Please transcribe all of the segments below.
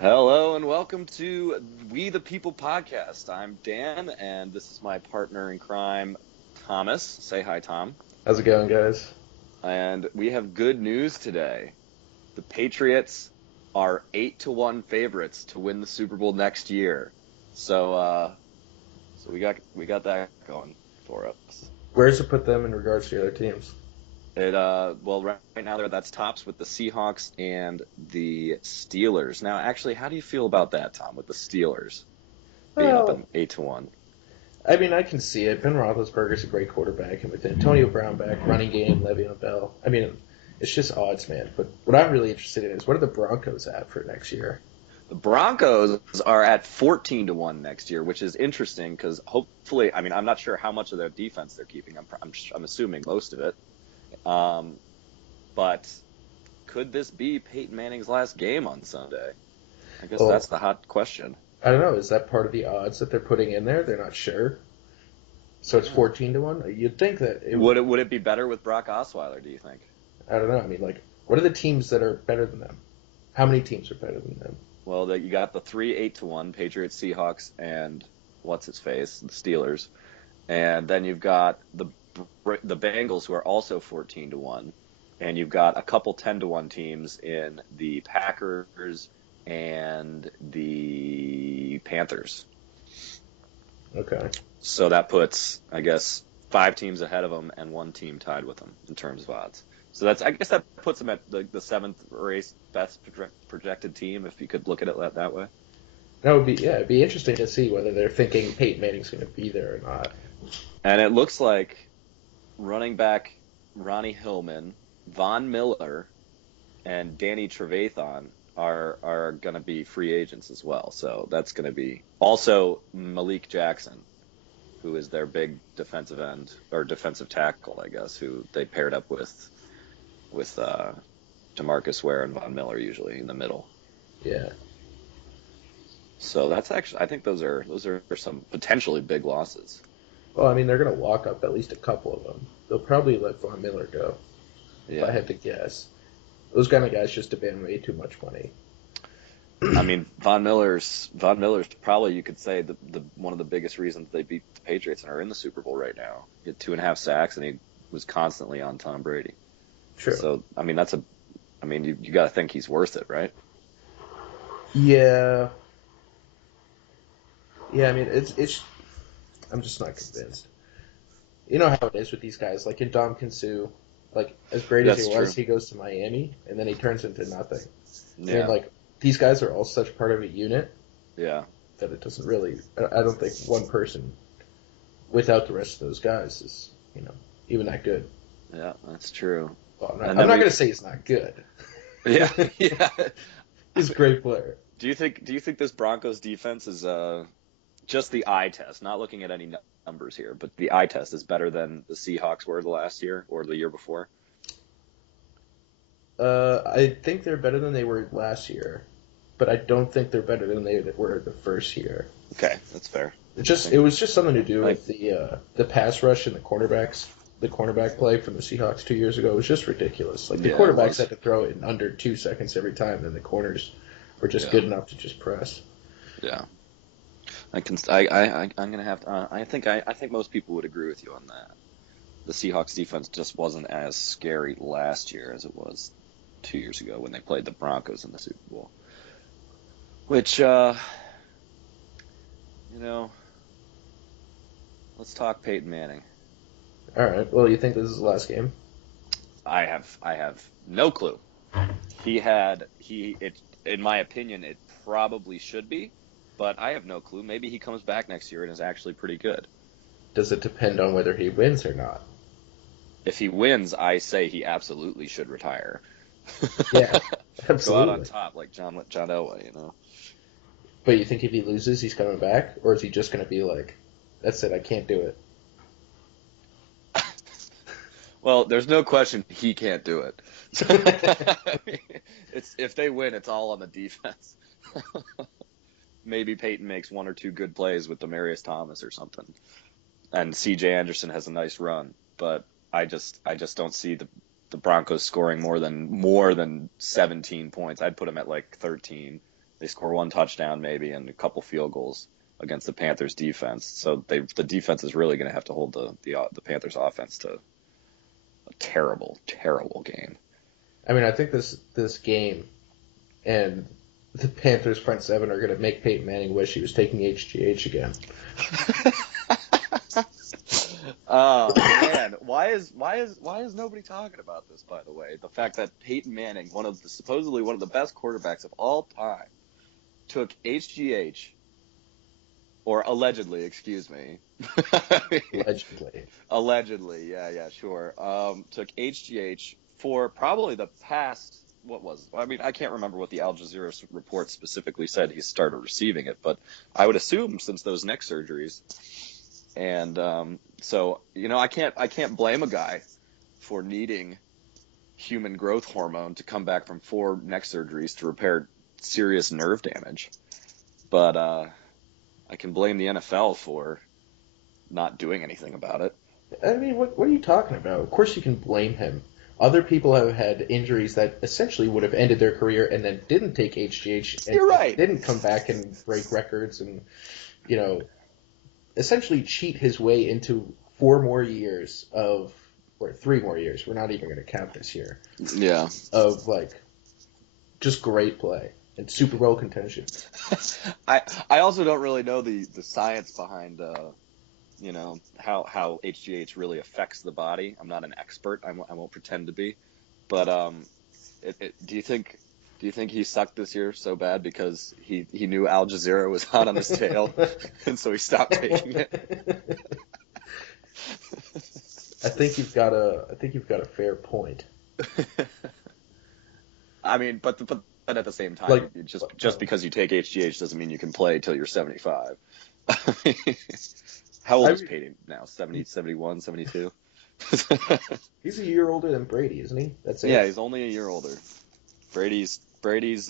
Hello and welcome to We the People podcast. I'm Dan, and this is my partner in crime, Thomas. Say hi, Tom. How's it going, guys? And we have good news today. The Patriots are 8-1 favorites to win the Super Bowl next year. So we got that going for us. Where does it put them in regards to the other teams? Well, right now that's tops with the Seahawks and the Steelers. Now, actually, how do you feel about that, Tom, with the Steelers being up Well, in 8-1? I mean, I can see it. Ben Roethlisberger's a great quarterback, and with Antonio Brown back, running game, Le'Veon Bell. I mean, it's just odds, man. But what I'm really interested in is what are the Broncos at for next year? The Broncos are at 14-1 next year, which is interesting because hopefully, I mean, I'm not sure how much of their defense they're keeping. I'm assuming most of it. Um, but could this be Peyton Manning's last game on Sunday? I guess Well, that's the hot question. I don't know. Is that part of the odds that they're putting in there? They're not sure. So it's Yeah. 14-1. You'd think that it would. Would it be better with Brock Osweiler, do you think? I don't know. I mean, like, what are the teams that are better than them? How many teams are better than them? Well, you got the three 8-1 Patriots, Seahawks, and what's his face, the Steelers, and then you've got the Bengals who are also 14-1, and you've got a couple 10-1 teams in the Packers and the Panthers. Okay. So that puts, I guess, five teams ahead of them and one team tied with them in terms of odds. So I guess that puts them at the seventh or eighth best projected team, if you could look at it that way. That would be, yeah, it'd be interesting to see whether they're thinking Peyton Manning's going to be there or not. And it looks like running back Ronnie Hillman, Von Miller, and Danny Trevathan are going to be free agents as well. So that's going to be also Malik Jackson, who is their big defensive end or defensive tackle, I guess, who they paired up with DeMarcus Ware and Von Miller usually in the middle. Yeah. So that's actually, I think those are some potentially big losses. Well, I mean, they're going to walk up at least a couple of them. They'll probably let Von Miller go, if I Yeah. had to guess. Those kind of guys just demand way too much money. I mean, Von Miller's probably, you could say, the one of the biggest reasons they beat the Patriots and are in the Super Bowl right now. He had 2.5 sacks and he was constantly on Tom Brady. True. So I mean I mean you got to think he's worth it, right? Yeah. Yeah, I mean, it's. I'm just not convinced. You know how it is with these guys. Like in Dom Sue, like as great as he That's was, true. he goes to Miami and then he turns into nothing. I mean, Yeah. like these guys are all such part of a unit Yeah. that it doesn't really. I don't think one person without the rest of those guys is, even that good. Yeah, that's true. Well, I'm not, And I'm then not going to say he's not good. yeah, yeah. He's a great player. Do you think this Broncos defense is just the eye test, not looking at any numbers here, but the eye test is better than the Seahawks were the last year or the year before? I think they're better than they were last year, but I don't think they're better than they were the first year. Okay, that's fair. I It think was just something to do I with the pass rush and the cornerback play from the Seahawks 2 years ago. It was just ridiculous. Like the yeah, it quarterbacks was. had to throw it in under 2 seconds every time, and the corners were just Yeah, good enough to just press. yeah. I'm gonna have to. I think most people would agree with you on that. The Seahawks defense just wasn't as scary last year as it was 2 years ago when they played the Broncos in the Super Bowl. Which, you know, let's talk Peyton Manning. All right. Well, you think this is the last game? I have no clue. In my opinion, it probably should be, but I have no clue. Maybe he comes back next year and is actually pretty good. Does it depend on whether he wins or not? If he wins, I say he absolutely should retire. Yeah, Go out on absolutely. top like John Elway. But you think if he loses, he's coming back, or is he just going to be like, "That's it, I can't do it"? Well, there's no question he can't do it. I mean, it's if they win, it's all on the defense. Maybe Peyton makes one or two good plays with Demarius Thomas or something, and C.J. Anderson has a nice run. But I just don't see the Broncos scoring more than 17 points. I'd put them at like 13, They score one touchdown maybe and a couple field goals against the Panthers defense. So the defense is really going to have to hold the Panthers offense to a terrible, terrible game. I mean, I think this game and the Panthers front seven are going to make Peyton Manning wish he was taking HGH again. Oh man, why is nobody talking about this? By the way, the fact that Peyton Manning, supposedly one of the best quarterbacks of all time, took HGH, or allegedly, excuse me. Allegedly, yeah, sure. Took HGH for probably the past, I can't remember what the Al Jazeera report specifically said he started receiving it, but I would assume since those neck surgeries. And so, I can't blame a guy for needing human growth hormone to come back from 4 neck surgeries to repair serious nerve damage. But I can blame the NFL for not doing anything about it. I mean, what are you talking about? Of course you can blame him. Other people have had injuries that essentially would have ended their career and then didn't take HGH and You're right. didn't come back and break records and, essentially cheat his way into 4 more years or 3 more years. We're not even going to count this year. Yeah. Of, just great play and Super Bowl contention. I also don't really know the science behind how HGH really affects the body. I'm not an expert. I won't pretend to be. But do you think he sucked this year so bad because he knew Al Jazeera was hot on his tail, and so he stopped taking it? I think you've got a fair point. I mean, but at the same time, just because you take HGH doesn't mean you can play till you're 75. How old is Peyton now? 70, 71, 72? He's a year older than Brady, isn't he? That's it. Yeah, he's only a year older. Brady's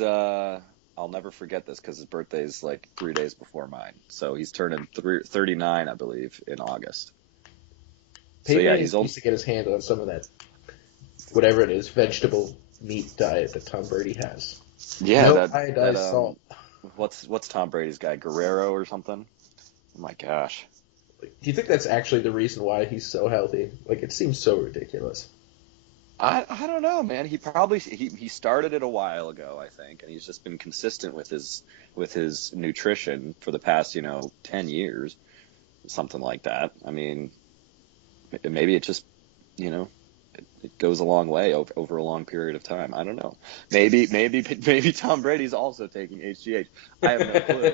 I'll never forget this because his birthday's 3 days before mine. So he's turning 39, I believe, in August. Peyton Manning needs to get his hand on some of that, whatever it is, vegetable meat diet that Tom Brady has. Yeah, iodized salt. What's Tom Brady's guy? Guerrero or something? Oh my gosh. Do you think that's actually the reason why he's so healthy? It seems so ridiculous. I don't know, man. He started it a while ago, I think, and he's just been consistent with his nutrition for the past 10 years, something like that. I mean, maybe it just it goes a long way over a long period of time. I don't know. Maybe Tom Brady's also taking HGH. I have no clue.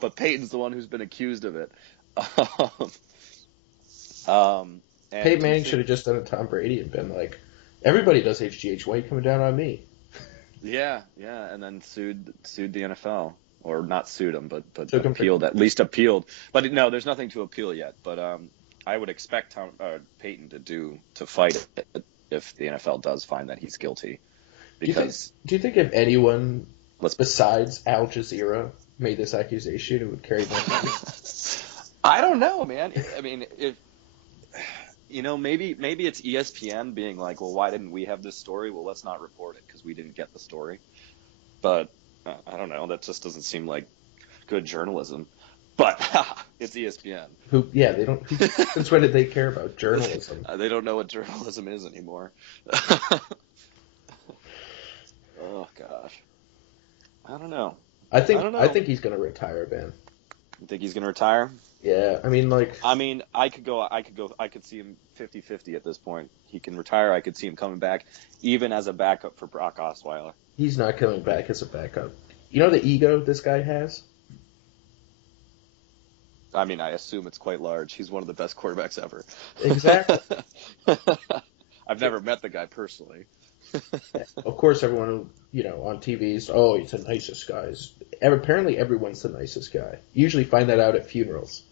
But Peyton's the one who's been accused of it. Peyton Manning should have just done a Tom Brady and been like, everybody does HGH. Why are you coming down on me? Yeah, and then sued the NFL. Or not sued him, but appealed, at least appealed. But no, there's nothing to appeal yet. But I would expect Peyton to fight it if the NFL does find that he's guilty. Because do you think if anyone besides Al Jazeera made this accusation, it would carry more weight? I don't know, man. I mean, maybe it's ESPN being like, well, why didn't we have this story? Well, let's not report it because we didn't get the story. But I don't know. That just doesn't seem like good journalism. But it's ESPN. They don't. Since when did they care about journalism? They don't know what journalism is anymore. Oh gosh, I don't know. I think he's gonna retire, Ben. You think he's gonna retire? Yeah, I mean, I could see him 50-50 at this point. He can retire. I could see him coming back, even as a backup for Brock Osweiler. He's not coming back as a backup. You know the ego this guy has? I mean, I assume it's quite large. He's one of the best quarterbacks ever. Exactly. I've never met the guy personally. Of course, everyone, on TV's, oh, he's the nicest guy. Apparently, everyone's the nicest guy. You usually find that out at funerals.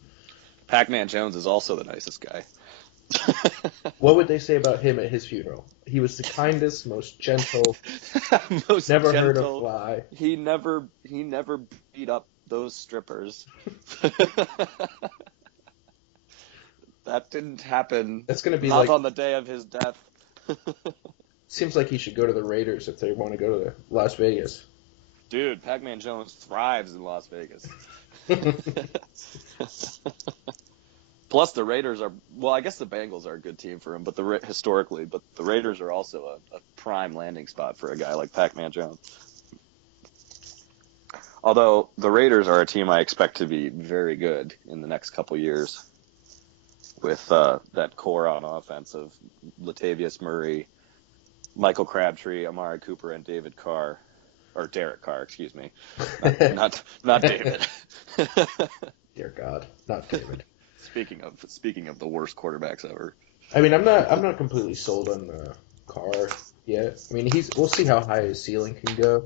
Pac-Man Jones is also the nicest guy. What would they say about him at his funeral? He was the kindest, most gentle, never heard a fly. He never beat up those strippers. That didn't happen. That's going to be not on the day of his death. Seems like he should go to the Raiders if they want to go to Las Vegas. Dude, Pac-Man Jones thrives in Las Vegas. Plus, the Raiders are, well, I guess the Bengals are a good team for him, but historically, but the Raiders are also a prime landing spot for a guy like Pac-Man Jones. Although the Raiders are a team I expect to be very good in the next couple years with that core on offense of Latavius Murray, Michael Crabtree, Amari Cooper, and David Carr, or Derek Carr, excuse me, not David. Dear God, not David. Speaking of the worst quarterbacks ever. I mean, I'm not completely sold on Carr yet. I mean, we'll see how high his ceiling can go.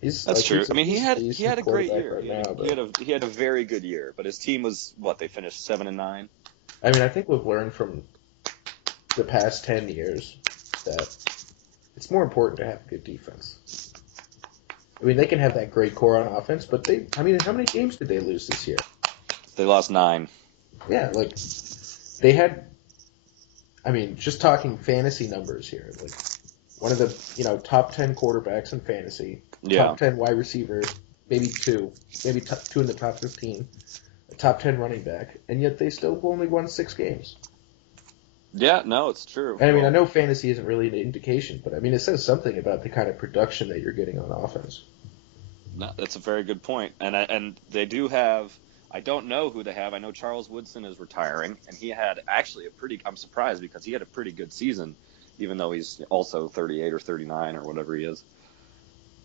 That's true. I mean, He's a he had decent a great quarterback year. right now, but He had a very good year. But his team was what, they finished 7-9. I mean, I think we've learned from the past 10 years that it's more important to have a good defense. I mean, they can have that great core on offense, but how many games did they lose this year? They lost 9. Yeah, like they had. I mean, just talking fantasy numbers here, like one of the top 10 quarterbacks in fantasy, Yeah. top 10 wide receiver, maybe two in the top 15, a top 10 running back, and yet they still only won 6 games. Yeah, no, it's true. And I mean, I know fantasy isn't really an indication, but I mean, it says something about the kind of production that you're getting on offense. No, that's a very good point. And they do have. I don't know who they have. I know Charles Woodson is retiring, and he had actually I'm surprised because he had a pretty good season, even though he's also 38 or 39 or whatever he is.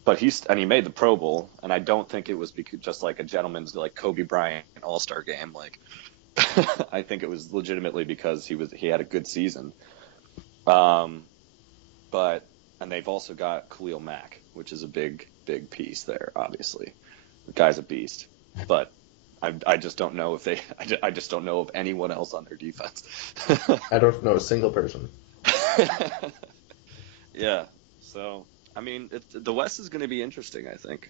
But he made the Pro Bowl, and I don't think it was just like a gentleman's like Kobe Bryant All-Star game. Like, I think it was legitimately because he had a good season. But and they've also got Khalil Mack, which is a big piece there. Obviously, the guy's a beast. But I just don't know if I just don't know of anyone else on their defense. I don't know a single person. Yeah. So I mean, the West is going to be interesting. I think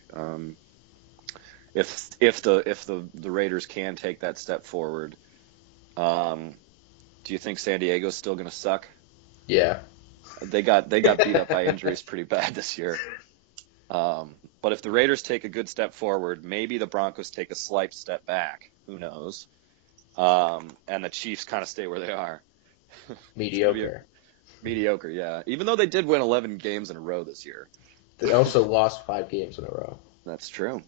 if the Raiders can take that step forward, do you think San Diego's still going to suck? Yeah. They got beat up by injuries pretty bad this year. But if the Raiders take a good step forward, maybe the Broncos take a slight step back. Who knows? And the Chiefs kind of stay where they are. Mediocre. Mediocre, yeah. Even though they did win 11 games in a row this year. They also lost 5 games in a row. That's true.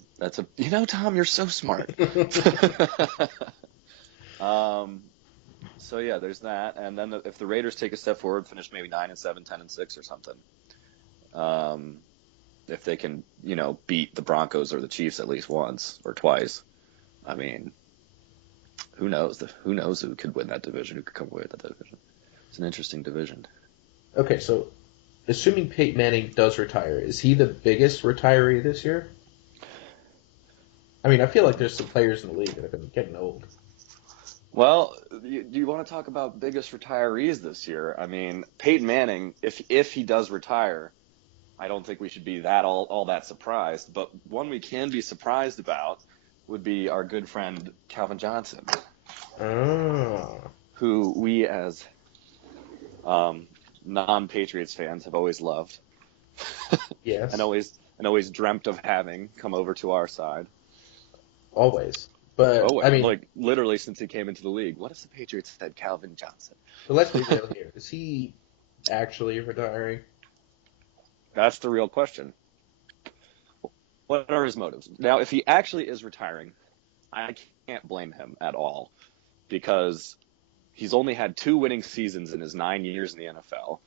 Tom, you're so smart. So yeah, there's that. And then if the Raiders take a step forward, finish maybe 9-7, 10-6 or something. If they can, beat the Broncos or the Chiefs at least once or twice. I mean, who knows? Who knows who could win that division? Who could come away with that division? It's an interesting division. Okay, so assuming Peyton Manning does retire, is he the biggest retiree this year? I mean, I feel like there's some players in the league that have been getting old. Well, do you want to talk about biggest retirees this year? I mean, Peyton Manning, if he does retire, I don't think we should be all that surprised. But one we can be surprised about would be our good friend Calvin Johnson, who we as non-Patriots fans have always loved. Yes. and always dreamt of having come over to our side. Always. But I mean, like literally since he came into the league. What if the Patriots had Calvin Johnson? But let's be real here. Is he actually retiring? That's the real question. What are his motives? Now, if he actually is retiring, I can't blame him at all because he's only had 2 winning seasons in his 9 years in the NFL.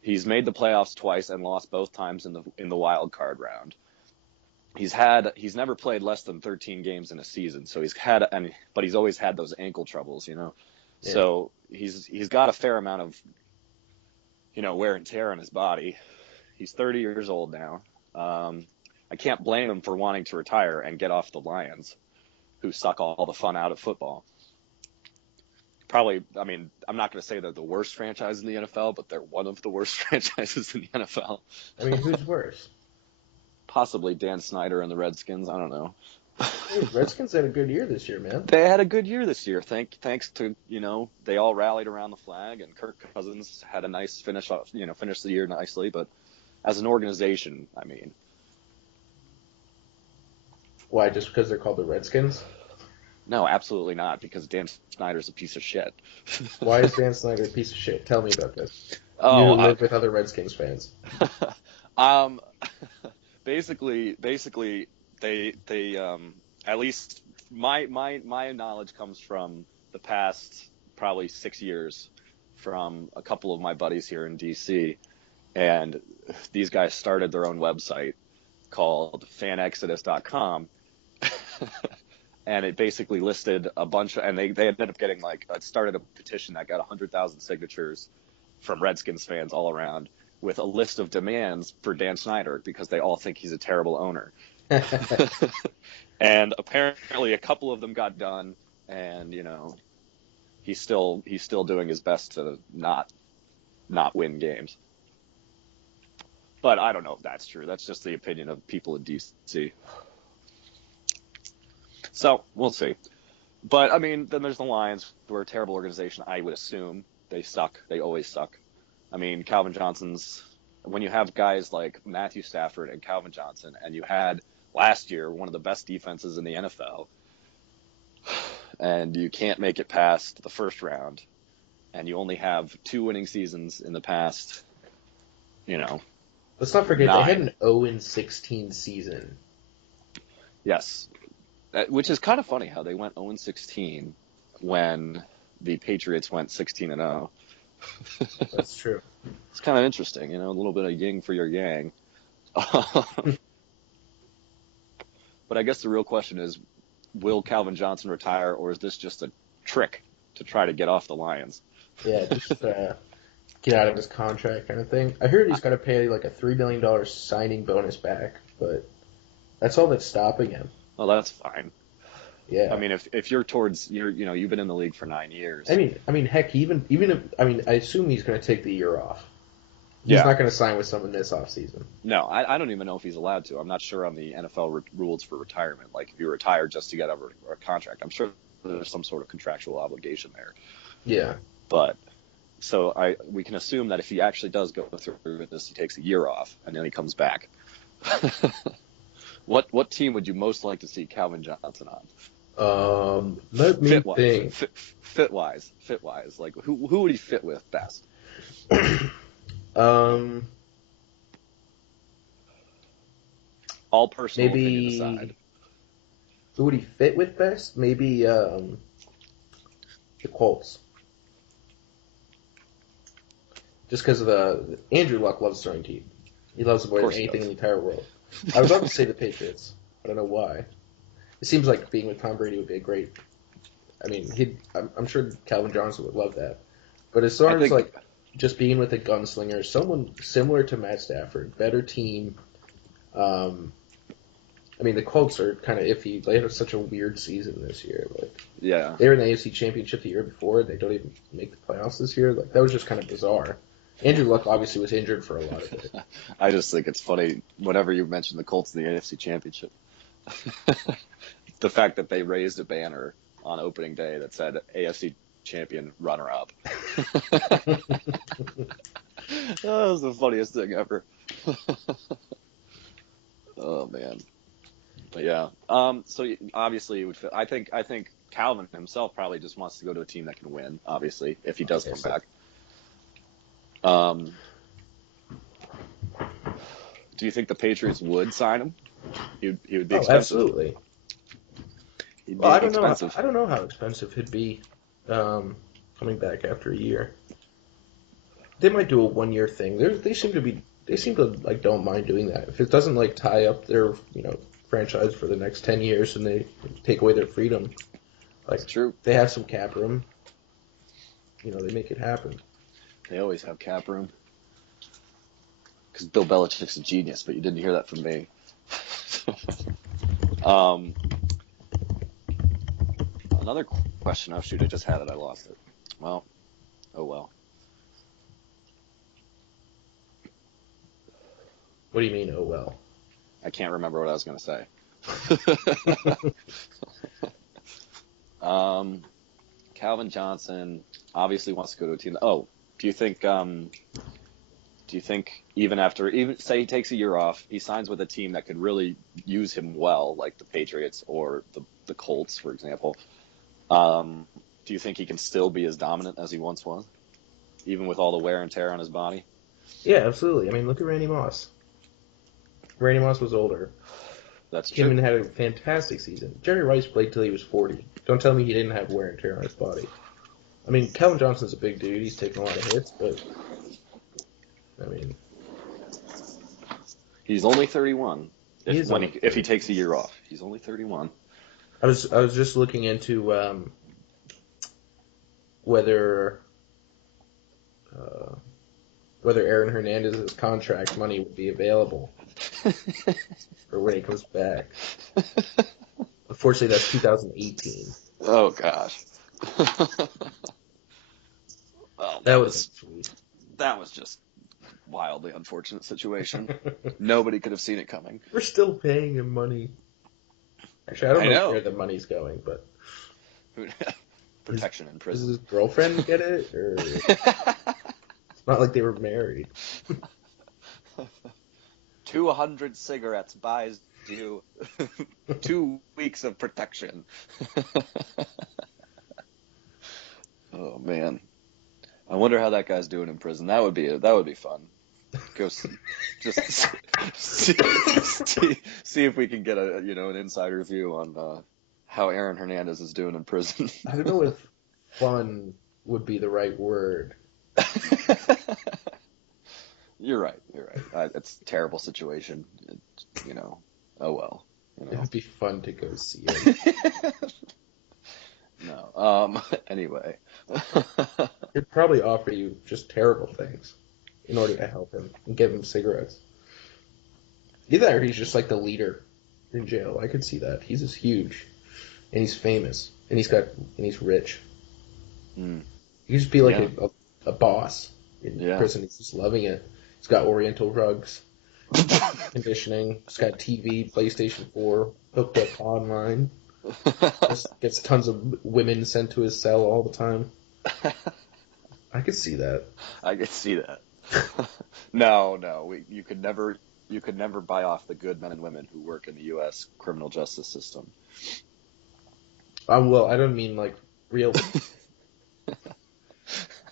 He's made the playoffs twice and lost both times in the wild card round. He's never played less than 13 games in a season, so but he's always had those ankle troubles, Yeah. So he's got a fair amount of wear and tear on his body. He's 30 years old now. I can't blame him for wanting to retire and get off the Lions, who suck all the fun out of football. Probably, I mean, I'm not going to say they're the worst franchise in the NFL, but they're one of the worst franchises in the NFL. I mean, who's worse? Possibly Dan Snyder and the Redskins. I don't know. Hey, Redskins had a good year this year, man. They had a good year this year. Thanks to, they all rallied around the flag, and Kirk Cousins had a nice finish the year nicely. But as an organization, I mean, Why? Just because they're called the Redskins? No, absolutely not, because Dan Snyder's a piece of shit. Why is Dan Snyder a piece of shit? Tell me about this. You Oh, who live with other Redskins fans. um, basically, at least my knowledge comes from the past probably 6 years from a couple of my buddies here in DC, and these guys started their own website called fanexodus.com. And it basically listed a bunch of, and they ended up getting like, it started a petition that got 100,000 signatures from Redskins fans all around with a list of demands for Dan Snyder because they all think he's a terrible owner. And apparently a couple of them got done, and he's still doing his best to not win games. But I don't know if that's true. That's just the opinion of people in DC. So we'll see. But I mean, then there's the Lions, who are a terrible organization. I would assume they suck. They always suck. I mean, Calvin Johnson's. When you have guys like Matthew Stafford and Calvin Johnson, and you had last year one of the best defenses in the NFL, and you can't make it past the first round, and you only have 2 winning seasons in the past, Let's not forget they had nine. an 0-16 season. Yes, which is kind of funny how they went 0-16 when the Patriots went 16-0. That's true. It's kind of interesting, a little bit of yin for your yang. But I guess the real question is, will Calvin Johnson retire, or is this just a trick to try to get off the Lions? Yeah, just get out of his contract kind of thing. I heard he's got to pay like a $3 million signing bonus back, but that's all that's stopping him. Well, that's fine. Yeah. I mean, if you're towards you've been in the league for 9 years. I mean, heck, even if I assume he's going to take the year off. He's Yeah. not going to sign with someone this offseason. No, I don't even know if he's allowed to. I'm not sure on the NFL rules for retirement. Like, if you retire just to get out of a contract, I'm sure there's some sort of contractual obligation there. Yeah. But so we can assume that if he actually does go through with this, he takes a year off and then he comes back. What team would you most like to see Calvin Johnson on? Let me think. Fit wise, like who would he fit with best? All personal opinion aside. Maybe who would he fit with best? Maybe the Colts. Just because of the Andrew Luck loves throwing deep. He loves Of more than course he anything does. in the entire world. I would love to say the Patriots. I don't know why. It seems like being with Tom Brady would be a great. I mean, I'm sure Calvin Johnson would love that. But as I far as think like just being with a gunslinger, someone similar to Matt Stafford, better team. I mean, the Colts are kind of iffy. They had such a weird season this year. Like, yeah. they were in the AFC Championship the year before. They don't even make the playoffs this year. Like, that was just kind of bizarre. Andrew Luck obviously was injured for a lot of it. I just think it's funny whenever you mention the Colts in the AFC Championship. The fact that they raised a banner on opening day that said AFC champion runner up. That was the funniest thing ever. Oh man. But yeah. So obviously it would fit. I think Calvin himself probably just wants to go to a team that can win, obviously, if he does come back. Do you think the Patriots would sign him? He would be expensive. Absolutely. He'd be Well, I don't expensive. know. I don't know how expensive he'd be coming back after a year. They might do a 1 year thing. They seem to like don't mind doing that. If it doesn't like tie up their franchise for the next 10 years and they take away their freedom, like It's true. they have some cap room. They make it happen. They always have cap room. Because Bill Belichick's a genius, but you didn't hear that from me. Another question. Oh, shoot, I just had it. I lost it. Well, oh well. What do you mean? Oh well. I can't remember what I was going to say. Calvin Johnson obviously wants to go to a team. Oh, do you think Do you think even say he takes a year off, he signs with a team that could really use him well, like the Patriots or the Colts, for example? Do you think he can still be as dominant as he once was, even with all the wear and tear on his body? Yeah, absolutely. I mean, look at Randy Moss. Randy Moss was older. That's Came true. in and had a fantastic season. Jerry Rice played till he was 40. Don't tell me he didn't have wear and tear on his body. I mean, Calvin Johnson's a big dude. He's taken a lot of hits, but I mean, He's only 31. he is only If he 30. takes a year off, he's only 31. I was just looking into whether uh, whether Aaron Hernandez's contract money would be available for when he comes back. Unfortunately, that's 2018. Oh gosh. Well, That would have been sweet. that was just wildly unfortunate situation. Nobody could have seen it coming. We're still paying him money. Actually, I don't I know know. where the money's going, but Protection in does prison. his girlfriend get it? Or it's not like they were married. 200 cigarettes buys you 2 weeks of protection. Oh man, I wonder how that guy's doing in prison. That would be fun. Just see if we can get an insider view on how Aaron Hernandez is doing in prison. I don't know if fun would be the right word. You're right. It's a terrible situation. Oh well. It would be fun to go see him. No. Anyway. He'd probably offer you just terrible things in order to help him and give him cigarettes. Either that or he's just like the leader in jail. I could see that. He's just huge, and he's famous, and he's rich. Mm. He could just be like Yeah. a boss in prison. He's just loving it. He's got Oriental rugs, conditioning. He's got TV, PlayStation 4, hooked up online. Just gets tons of women sent to his cell all the time. I could see that. I could see that. No. You could never buy off the good men and women who work in the U.S. criminal justice system. Well, I don't mean like real.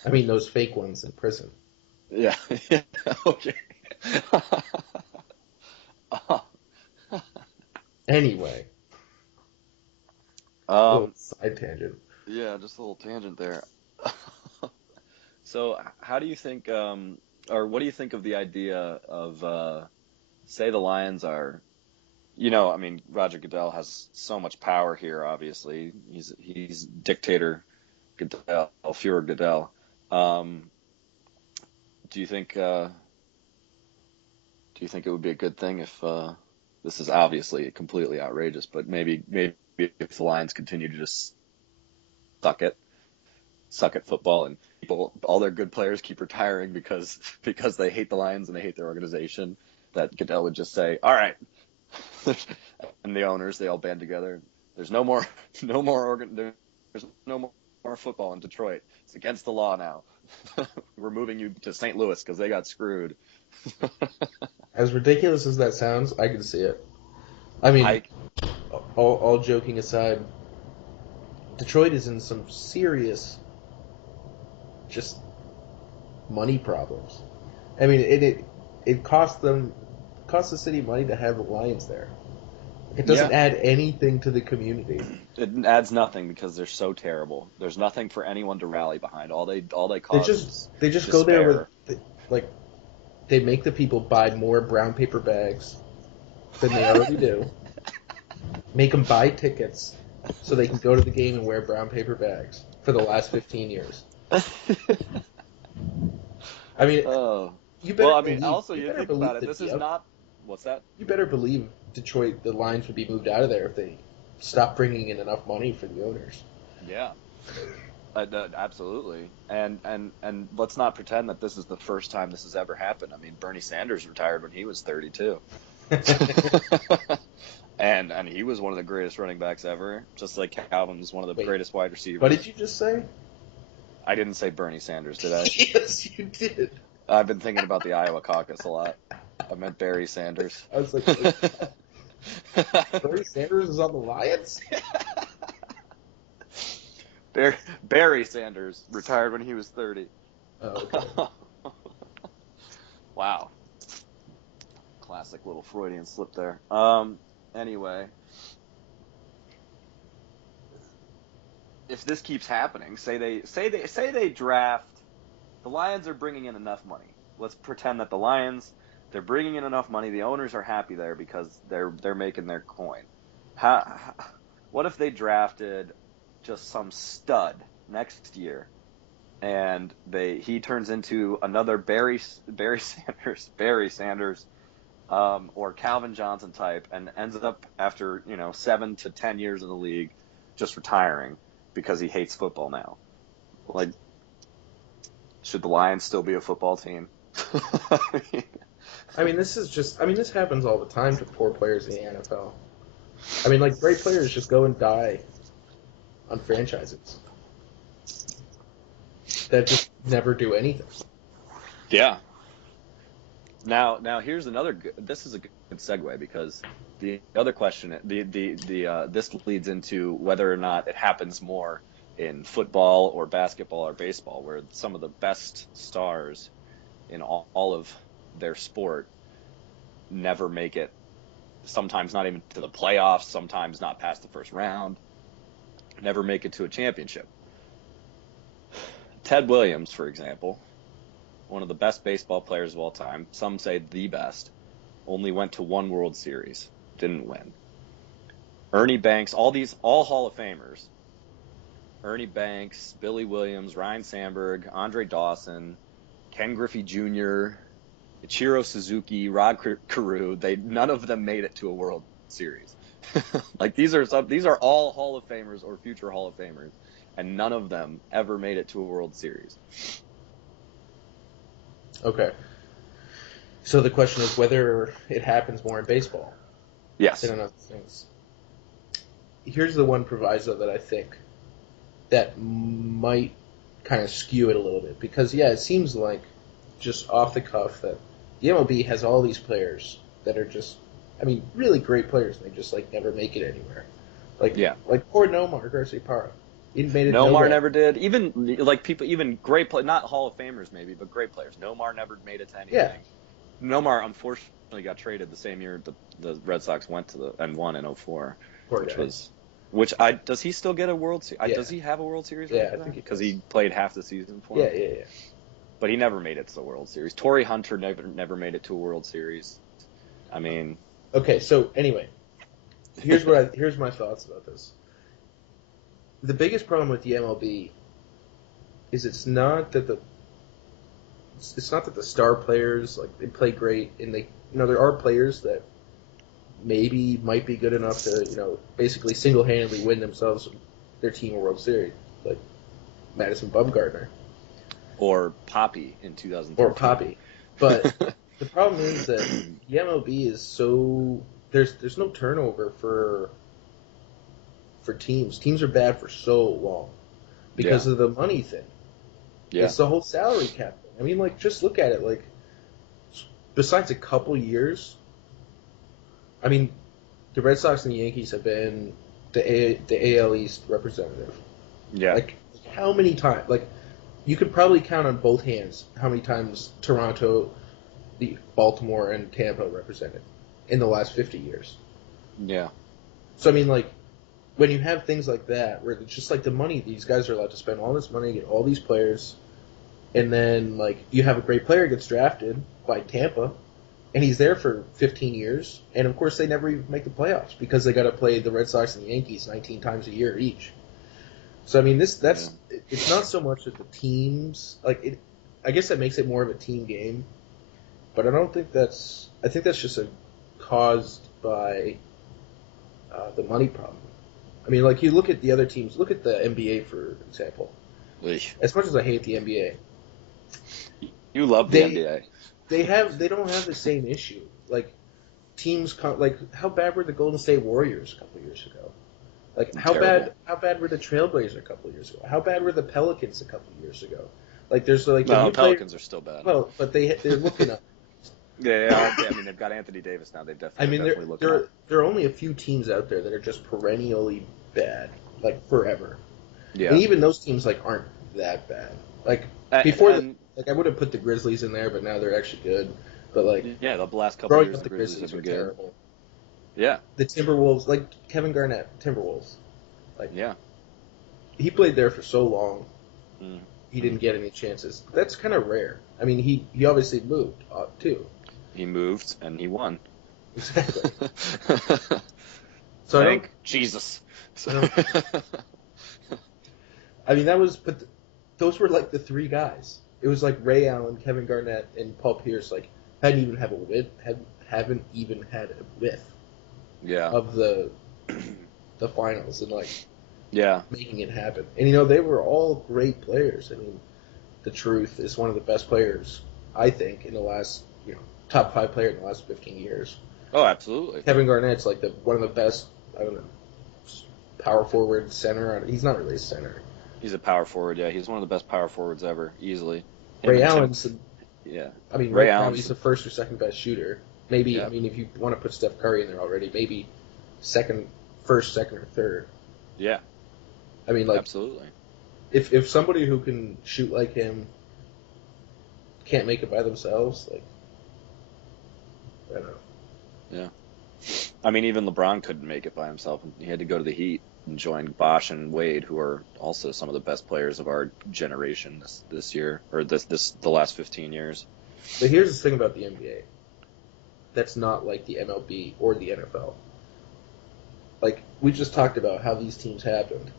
I mean those fake ones in prison. Yeah. Okay. Anyway, little side tangent. Yeah, just a little tangent there. So, how do you think, or what do you think of the idea of, say the Lions are, I mean, Roger Goodell has so much power here, obviously. He's dictator Goodell, Führer Goodell. Do you think it would be a good thing if this is obviously completely outrageous, but maybe if the Lions continue to just suck at football and all their good players keep retiring because they hate the Lions and they hate their organization, that Goodell would just say, all right, and the owners, they all band together. There's no more football in Detroit. It's against the law now. We're moving you to St. Louis because they got screwed. As ridiculous as that sounds, I can see it. I mean, all joking aside, Detroit is in some serious, just money problems. I mean, it costs the city money to have the Lions there. It doesn't add anything to the community. It adds nothing because they're so terrible. There's nothing for anyone to rally behind. All they cause they just go there with they make the people buy more brown paper bags than they already do. Make them buy tickets so they can go to the game and wear brown paper bags for the last 15 years. I mean, you better believe about it. This is not. What's that? You better believe Detroit, the Lions would be moved out of there if they stopped bringing in enough money for the owners. Yeah, absolutely. And let's not pretend that this is the first time this has ever happened. I mean, Bernie Sanders retired when he was 32. And he was one of the greatest running backs ever, just like Calvin was one of the greatest wide receivers. What did you just say? I didn't say Bernie Sanders, did I? Yes, you did. I've been thinking about the Iowa caucus a lot. I meant Barry Sanders. I was like, Bernie Sanders is on the Lions? Barry Sanders retired when he was 30. Oh, okay. Wow. Classic little Freudian slip there. Anyway, if this keeps happening, say they draft, the Lions are bringing in enough money. Let's pretend that they're bringing in enough money. The owners are happy there because they're making their coin. What if they drafted just some stud next year, and he turns into another Barry Sanders, or Calvin Johnson type, and ends up after 7 to 10 years in the league just retiring because he hates football now. Like, should the Lions still be a football team? This happens all the time to poor players in the NFL. I mean, like, great players just go and die on franchises that just never do anything. Yeah. Now here's another this is a good segue, because the other question, this leads into whether or not it happens more in football or basketball or baseball, where some of the best stars in all of their sport never make it, sometimes not even to the playoffs, sometimes not past the first round, never make it to a championship. Ted Williams, for example, one of the best baseball players of all time, some say the best, only went to one World Series, didn't win. Ernie Banks, all Hall of Famers. Ernie Banks, Billy Williams, Ryan Sandberg, Andre Dawson, Ken Griffey Jr., Ichiro Suzuki, Rod Carew, none of them made it to a World Series. Like, these are all Hall of Famers or future Hall of Famers, and none of them ever made it to a World Series. Okay. So the question is whether it happens more in baseball. Yes. Than in other things. Here's the one proviso that I think that might kind of skew it a little bit, because it seems like, just off the cuff, that the MLB has all these players that are just, really great players, and they just never make it anywhere. Like poor Nomar Garciaparra. He made it Nomar never did. Even great players, not Hall of Famers maybe, but great players. Nomar never made it to anything. Yeah. Nomar unfortunately got traded the same year the Red Sox went to and won in 2004, does he still get a World Series? Yeah. Does he have a World Series? Yeah, I think because he played half the season for him. Yeah. But he never made it to the World Series. Torrey Hunter never made it to a World Series. Okay, so anyway, here's my thoughts about this. The biggest problem with the MLB is it's not that the star players, they play great, and there are players that maybe might be good enough to basically single-handedly win their team a World Series, like Madison Bumgarner or Poppy in 2013. Or Poppy, but the problem is that the MLB is so there's no turnover for teams. Teams are bad for so long because of the money thing. Yeah. It's the whole salary cap thing. Just look at it. Besides a couple years, the Red Sox and the Yankees have been the AL East representative. Yeah. How many times? You could probably count on both hands how many times Toronto, Baltimore, and Tampa represented in the last 50 years. Yeah. So, when you have things like that, where it's just the money, these guys are allowed to spend all this money, get all these players, and then, you have a great player gets drafted by Tampa, and he's there for 15 years, and of course they never even make the playoffs because they got to play the Red Sox and the Yankees 19 times a year each. So, it's not so much that the teams, I guess that makes it more of a team game, but I think that's just caused by the money problem. You look at the other teams, look at the NBA, for example. As much as I hate the NBA. You love the NBA. They don't have the same issue. Teams, how bad were the Golden State Warriors a couple years ago? How bad were the Trailblazers a couple years ago? How bad were the Pelicans a couple years ago? Like there's like the No, new player. Pelicans are still bad. Well, but they're looking up. Yeah, I mean they've got Anthony Davis now. I They're mean, definitely looking up. there are only a few teams out there that are just perennially bad, like forever. And Yeah, even those teams like aren't that bad. Like and like I would have put the Grizzlies in there, but now they're actually good. But like yeah, the last couple of growing years up, the the Grizzlies Grizzlies have were been good. terrible. Yeah, The Timberwolves, like Kevin Garnett, Timberwolves, like yeah. he played there for so long, Mm. he didn't get any chances. That's kind of rare. I mean, he obviously moved too. He moved and he won. Exactly. So Thank Jesus. I don't. I mean, those were like the three guys. It was like Ray Allen, Kevin Garnett, and Paul Pierce. Like haven't even had a whiff Yeah, of the finals and like yeah. making it happen. And you know they were all great players. I mean, the Truth is one of the best players I think in the last top 5 player in the last 15 years. Oh, absolutely. Kevin Garnett's like one of the best. I don't know, power forward center. He's not really a center. He's a power forward. Yeah, he's one of the best power forwards ever, easily. Ray Allen's. Yeah. I mean, Ray right now Allen's he's the first or second best shooter. Maybe yeah. I mean if you want to put Steph Curry in there already, maybe first, second, or third. Yeah. I mean, like absolutely. If somebody who can shoot like him can't make it by themselves, like I don't know. Yeah. I mean, even LeBron couldn't make it by himself. He had to go to the Heat and join Bosh and Wade, who are also some of the best players of our generation this year, or the last 15 years. But here's the thing about the NBA. That's not like the MLB or the NFL. Like, we just talked about how these teams happened.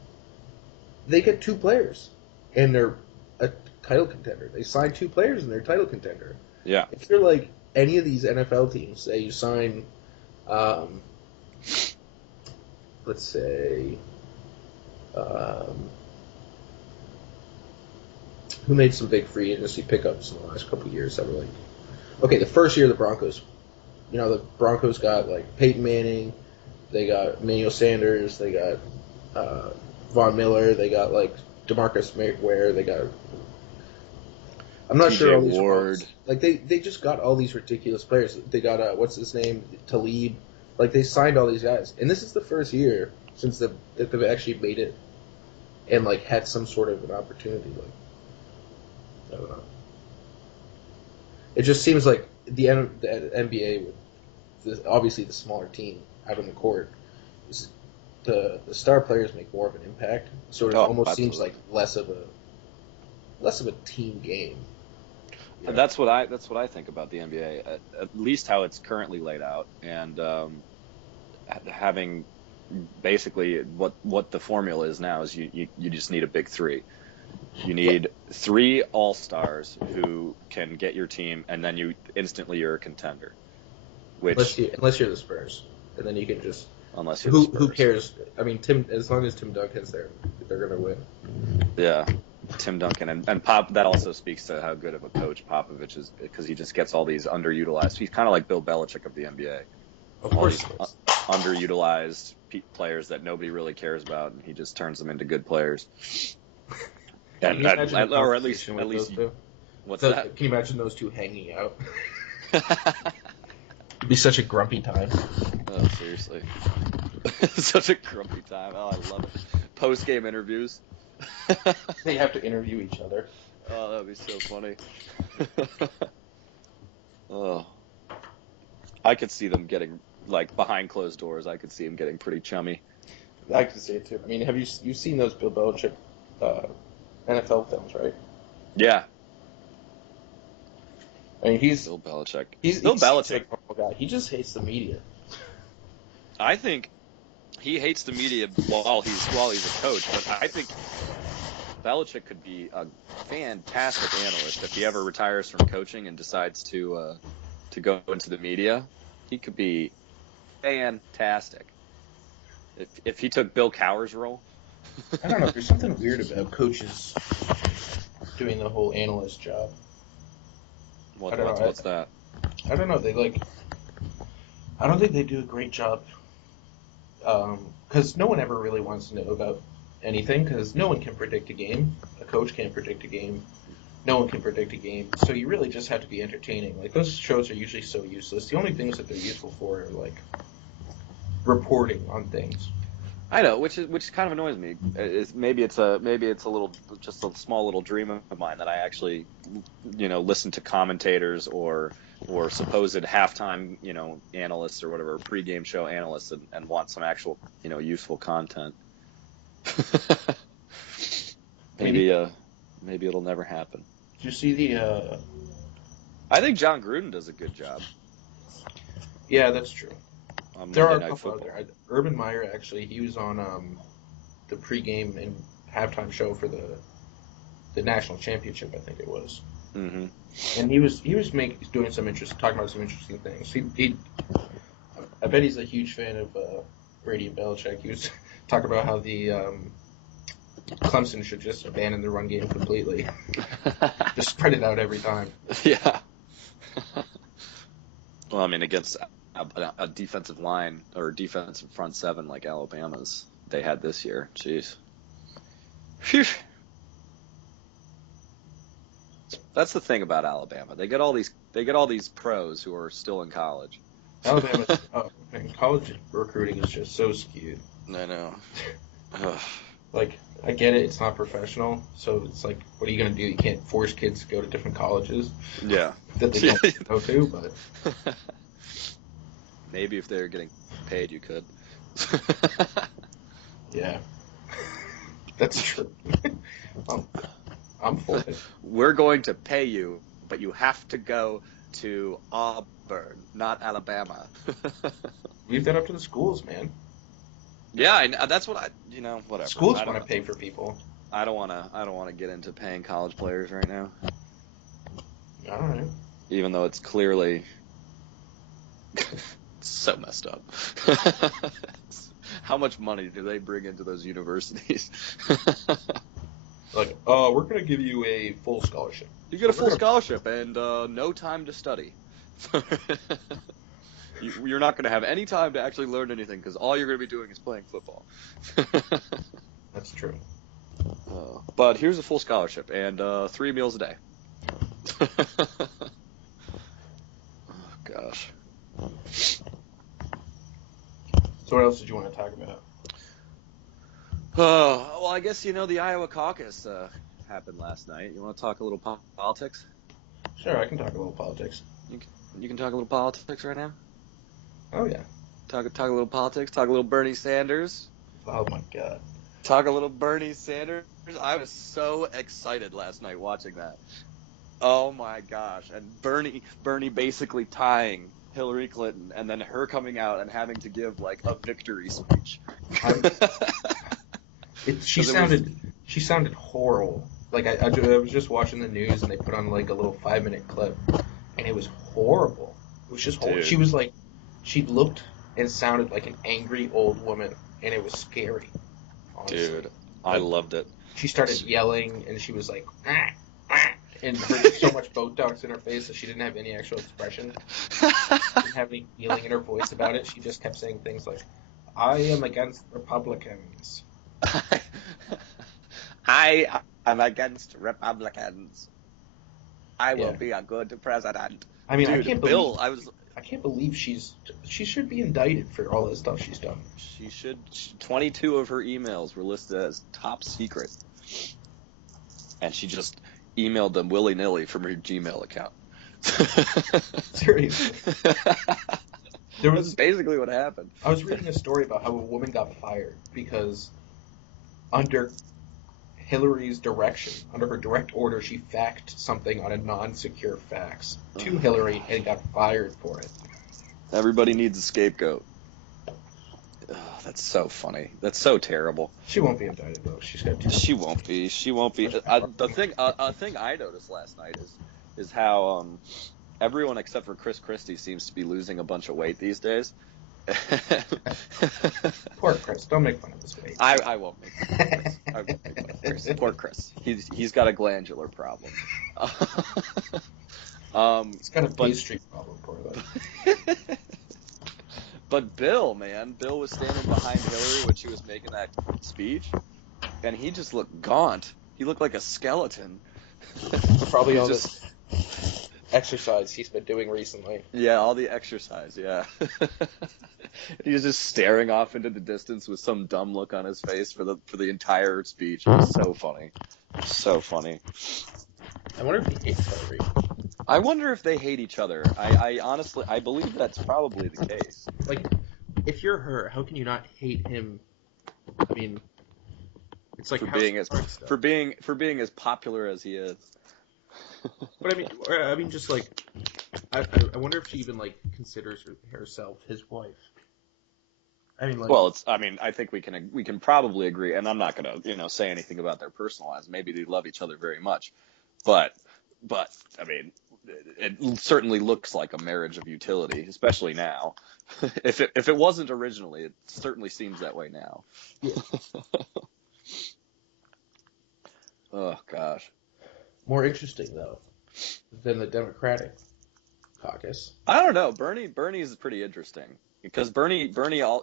They get 2 players, and they're a title contender. They sign 2 players, and they're a title contender. Yeah. If you're like any of these NFL teams, say you sign, let's say, who made some big free agency pickups in the last couple of years that were like, okay, the first year of the Broncos, the Broncos got like Peyton Manning, they got Emmanuel Sanders, they got Von Miller, they got like DeMarcus Ware, they got. I'm not sure all these Ward. Like they just got all these ridiculous players. They got what's his name, Talib. Like they signed all these guys, and this is the first year since they've actually made it, and like had some sort of an opportunity. Like I don't know. It just seems like the NBA, obviously the smaller team out on the court, the star players make more of an impact. So it almost absolutely. seems like less of a team game. Yeah. That's what I think about the NBA, at least how it's currently laid out, and having basically what the formula is now is you just need a big 3. You need 3 all-stars who can get your team, and then you're a contender. Which unless you're the Spurs, and then you can just unless you're the Spurs. Who cares? I mean, as long as Tim Duncan's there, they're gonna win. Yeah. Tim Duncan and Pop. That also speaks to how good of a coach Popovich is, because he just gets all these underutilized. He's kind of like Bill Belichick of the NBA. Of course, underutilized players that nobody really cares about, and he just turns them into good players. And or at least what's that? Can you imagine those 2 hanging out? It'd be such a grumpy time. Oh, seriously, such a grumpy time. Oh, I love it. Post-game interviews. They have to interview each other. Oh, that would be so funny. Oh, I could see them getting, like, behind closed doors. I could see them getting pretty chummy. I could see it too. I mean, have you've seen those Bill Belichick NFL films, right? Yeah. I mean, Bill Belichick. He's Belichick. Guy. He just hates the media. I think he hates the media while he's a coach, but I think Belichick could be a fantastic analyst if he ever retires from coaching and decides to go into the media. He could be fantastic if he took Bill Cowher's role. I don't know. There's something weird about coaches doing the whole analyst job. What's that? I don't know. I don't think they do a great job. Because no one ever really wants to know about anything, because no one can predict a game. A coach can't predict a game. no one can predict a game, so you really just have to be entertaining. Like, those shows are usually so useless. The only things that they're useful for are, like, reporting on things. I know, which kind of annoys me. Maybe it's a little just a small little dream of mine that I actually listen to commentators or supposed halftime analysts or whatever pregame show analysts and want some actual useful content. Maybe. Maybe it'll never happen. Did you see the? I think John Gruden does a good job Yeah, that's true. on There are Monday a Night couple Football. other. Urban Meyer, actually, he was on the pregame and halftime show for the national championship, I think it was. Mm-hmm. And he was doing talking about some interesting things. I bet he's a huge fan of Brady and Belichick. He was talking about how the Clemson should just abandon the run game completely, just spread it out every time. Yeah. Well, I mean, against a defensive line or defensive front seven like Alabama's they had this year. Jeez. Phew. That's the thing about Alabama. They get all these pros who are still in college. Alabama's college recruiting is just so skewed. I know. Like, I get it, it's not professional, so it's like, what are you going to do? You can't force kids to go to different colleges Yeah. that they don't go to, but Maybe if they're getting paid, you could. yeah, that's true. I'm for it. We're going to pay you, but you have to go to Auburn, not Alabama. Leave that up to the schools, man. Yeah, that's what whatever. Schools want to pay for people. I don't want to get into paying college players right now. All right. Even though it's clearly so messed up. How much money do they bring into those universities? Like, we're going to give you a full scholarship. You get a full scholarship and no time to study. You're not going to have any time to actually learn anything because all you're going to be doing is playing football. That's true. But here's a full scholarship and 3 meals a day. Oh, gosh. So what else did you want to talk about? Well, I guess the Iowa Caucus happened last night. You want to talk a little politics? Sure, I can talk a little politics. You can talk a little politics right now? Oh, yeah. Talk a little politics. Talk a little Bernie Sanders. Oh, my God. Talk a little Bernie Sanders. I was so excited last night watching that. Oh, my gosh. And Bernie basically tying Hillary Clinton and then her coming out and having to give, like, a victory speech. She sounded horrible. Like, I was just watching the news and they put on, like, a little 5-minute clip and it was horrible. It was just horrible. Dude. She was like, she looked and sounded like an angry old woman, and it was scary. Honestly. Dude, I loved it. She started yelling, and she was like, ah, ah, and her so much Botox in her face that she didn't have any actual expression. She didn't have any feeling in her voice about it. She just kept saying things like, I am against Republicans. I am against Republicans. I will be a good president. I mean, dude, I can't believe she should be indicted for all the stuff she's done. She should. 22 of her emails were listed as top secret, and she just emailed them willy-nilly from her Gmail account. Seriously. That's basically what happened. I was reading a story about how a woman got fired because under Hillary's direction, under her direct order, she faxed something on a non-secure fax to Hillary and got fired for it. Everybody needs a scapegoat. Oh, that's so funny. That's so terrible. She won't be indicted though. She's got to. She won't be. A thing I noticed last night is how everyone except for Chris Christie seems to be losing a bunch of weight these days. Poor Chris. Don't make fun of his weight. I won't make fun of Chris. I won't make fun of Chris. Poor Chris. He's got a glandular problem. He's got a pastry problem, poor guy. But Bill was standing behind Hillary when she was making that speech, and he just looked gaunt. He looked like a skeleton. Probably He's all just this exercise he's been doing recently. Yeah, all the exercise, yeah. He's just staring off into the distance with some dumb look on his face for the entire speech. It was so funny. So funny. I wonder if he hates Hillary. I wonder if they hate each other. I honestly I believe that's probably the case. Like, if you're her, how can you not hate him? I mean, it's like For House being of as Cards stuff. for being as popular as he is. But I mean, just like, I wonder if she even like considers herself his wife. I mean, like, Well, I mean, I think we can probably agree, and I'm not gonna, say anything about their personal lives. Maybe they love each other very much, but, I mean, it certainly looks like a marriage of utility, especially now. If it wasn't originally, it certainly seems that way now. yeah, Oh gosh, more interesting though than the Democratic caucus. I don't know. Bernie is pretty interesting because Bernie,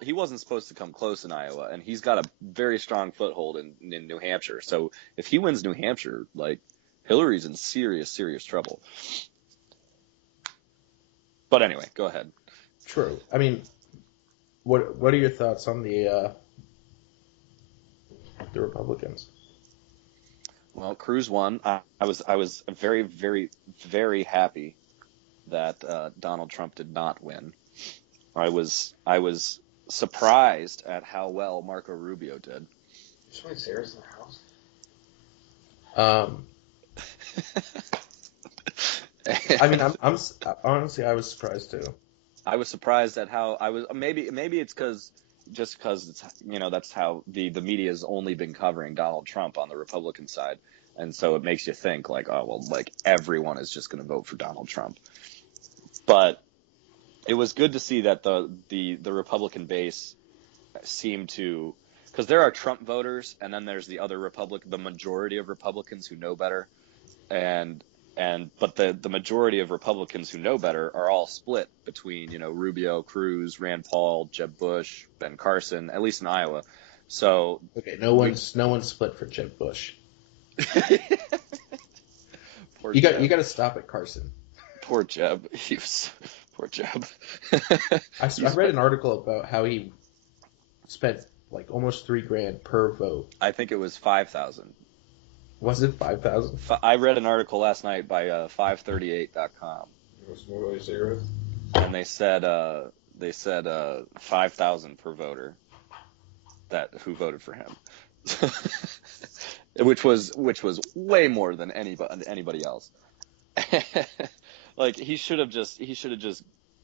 he wasn't supposed to come close in Iowa, and he's got a very strong foothold in New Hampshire. So if he wins New Hampshire, like Hillary's in serious, serious trouble. But anyway, go ahead. True. I mean, what are your thoughts on the Republicans? Well, Cruz won. I was very, very, very happy that Donald Trump did not win. I was surprised at how well Marco Rubio did. There's Sarah's in the house. I mean, I'm honestly, I was surprised too. I was surprised at how I was. Maybe it's because it's that's how the media has only been covering Donald Trump on the Republican side, and so it makes you think like, oh well, like everyone is just going to vote for Donald Trump. But it was good to see that the Republican base seemed to, because there are Trump voters, and then there's the other the majority of Republicans who know better, and but the majority of Republicans who know better are all split between Rubio, Cruz, Rand Paul, Jeb Bush, Ben Carson, at least in Iowa. So Okay, no one's split for Jeb Bush. poor You Jeb, got to stop it, Carson. poor Jeb, poor Jeb. I read an article about how he spent like almost $3,000 per vote. I think it was 5,000. Was it 5,000? I read an article last night by 538.com, and they said 5,000 per voter who voted for him, which was way more than anybody else. Like he should have just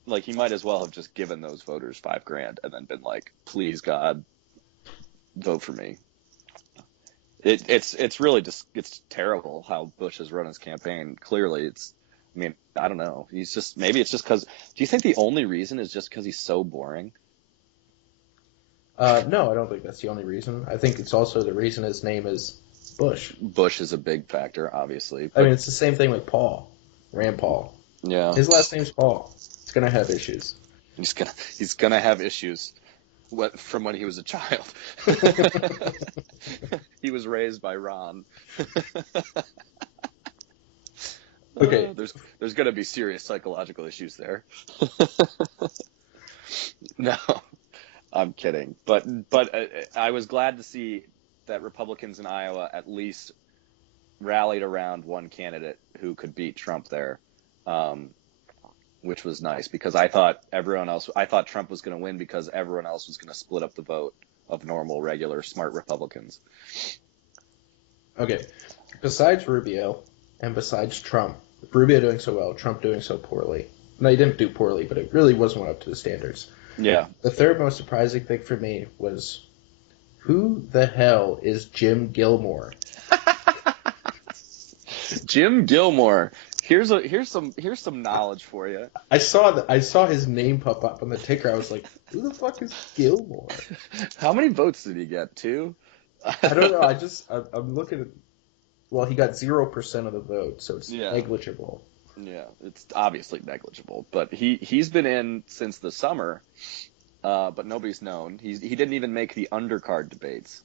like he might as well have just given those voters $5,000 and then been like, please God, vote for me. It's really just, it's terrible how Bush has run his campaign. Clearly, I mean, I don't know. Maybe it's just because. Do you think the only reason is just because he's so boring? No, I don't think that's the only reason. I think it's also the reason his name is Bush. Bush is a big factor, obviously. I mean, it's the same thing with Paul, Rand Paul. Yeah, His last name's Paul. He's gonna have issues. he's gonna have issues. From when he was a child. He was raised by Ron. Okay. There's going to be serious psychological issues there. No, I'm kidding. But I was glad to see that Republicans in Iowa at least rallied around one candidate who could beat Trump there. Which was nice because I thought Trump was going to win because everyone else was going to split up the vote of normal, regular, smart Republicans. Okay. Besides Rubio and besides Trump, Rubio doing so well, Trump doing so poorly. No, he didn't do poorly, but it really wasn't up to the standards. Yeah. The third most surprising thing for me was, who the hell is Jim Gilmore? Jim Gilmore. Here's some knowledge for you. I saw his name pop up on the ticker. I was like, who the fuck is Gilmore? How many votes did he get? 2? I don't know. I'm looking at. Well, he got 0% of the vote, so it's negligible. Yeah, it's obviously negligible. But he's been in since the summer, but nobody's known. He didn't even make the undercard debates.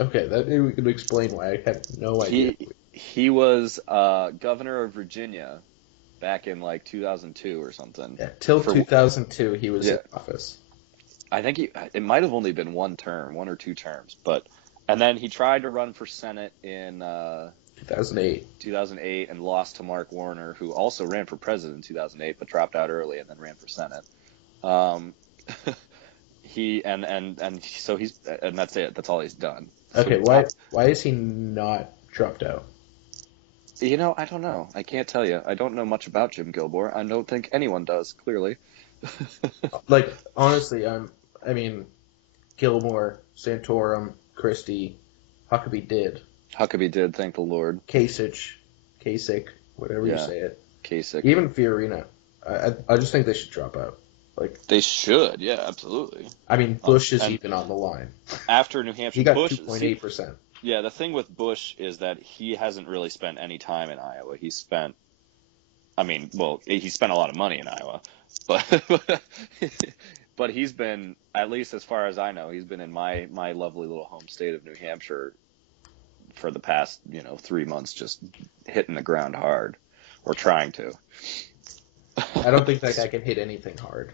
Okay, that maybe we could explain why. I had no idea. He was governor of Virginia back in like 2002 or something. Yeah, till For 2002, he was yeah, in office. I think it might have only been one or two terms, and then he tried to run for Senate in 2008. 2008 and lost to Mark Warner, who also ran for president in 2008 but dropped out early and then ran for Senate. Um, he and so he's and that's it. That's all he's done. So Okay, why is he not dropped out? I don't know. I can't tell you. I don't know much about Jim Gilmore. I don't think anyone does, clearly. Like honestly, I mean, Gilmore, Santorum, Christie, Huckabee did, Huckabee did, thank the Lord. Kasich, whatever you Yeah, say it. Kasich. Even Fiorina. I just think they should drop out. Like, They should, yeah, absolutely. I mean, Bush is And even on the line. after New He Hampshire, got Bush, see, 2.8%. yeah, the thing with Bush is that he hasn't really spent any time in Iowa. He spent a lot of money in Iowa, but but he's been, at least as far as I know, he's been in my lovely little home state of New Hampshire for the past 3 months, just hitting the ground hard or trying to. I don't think that guy can hit anything hard.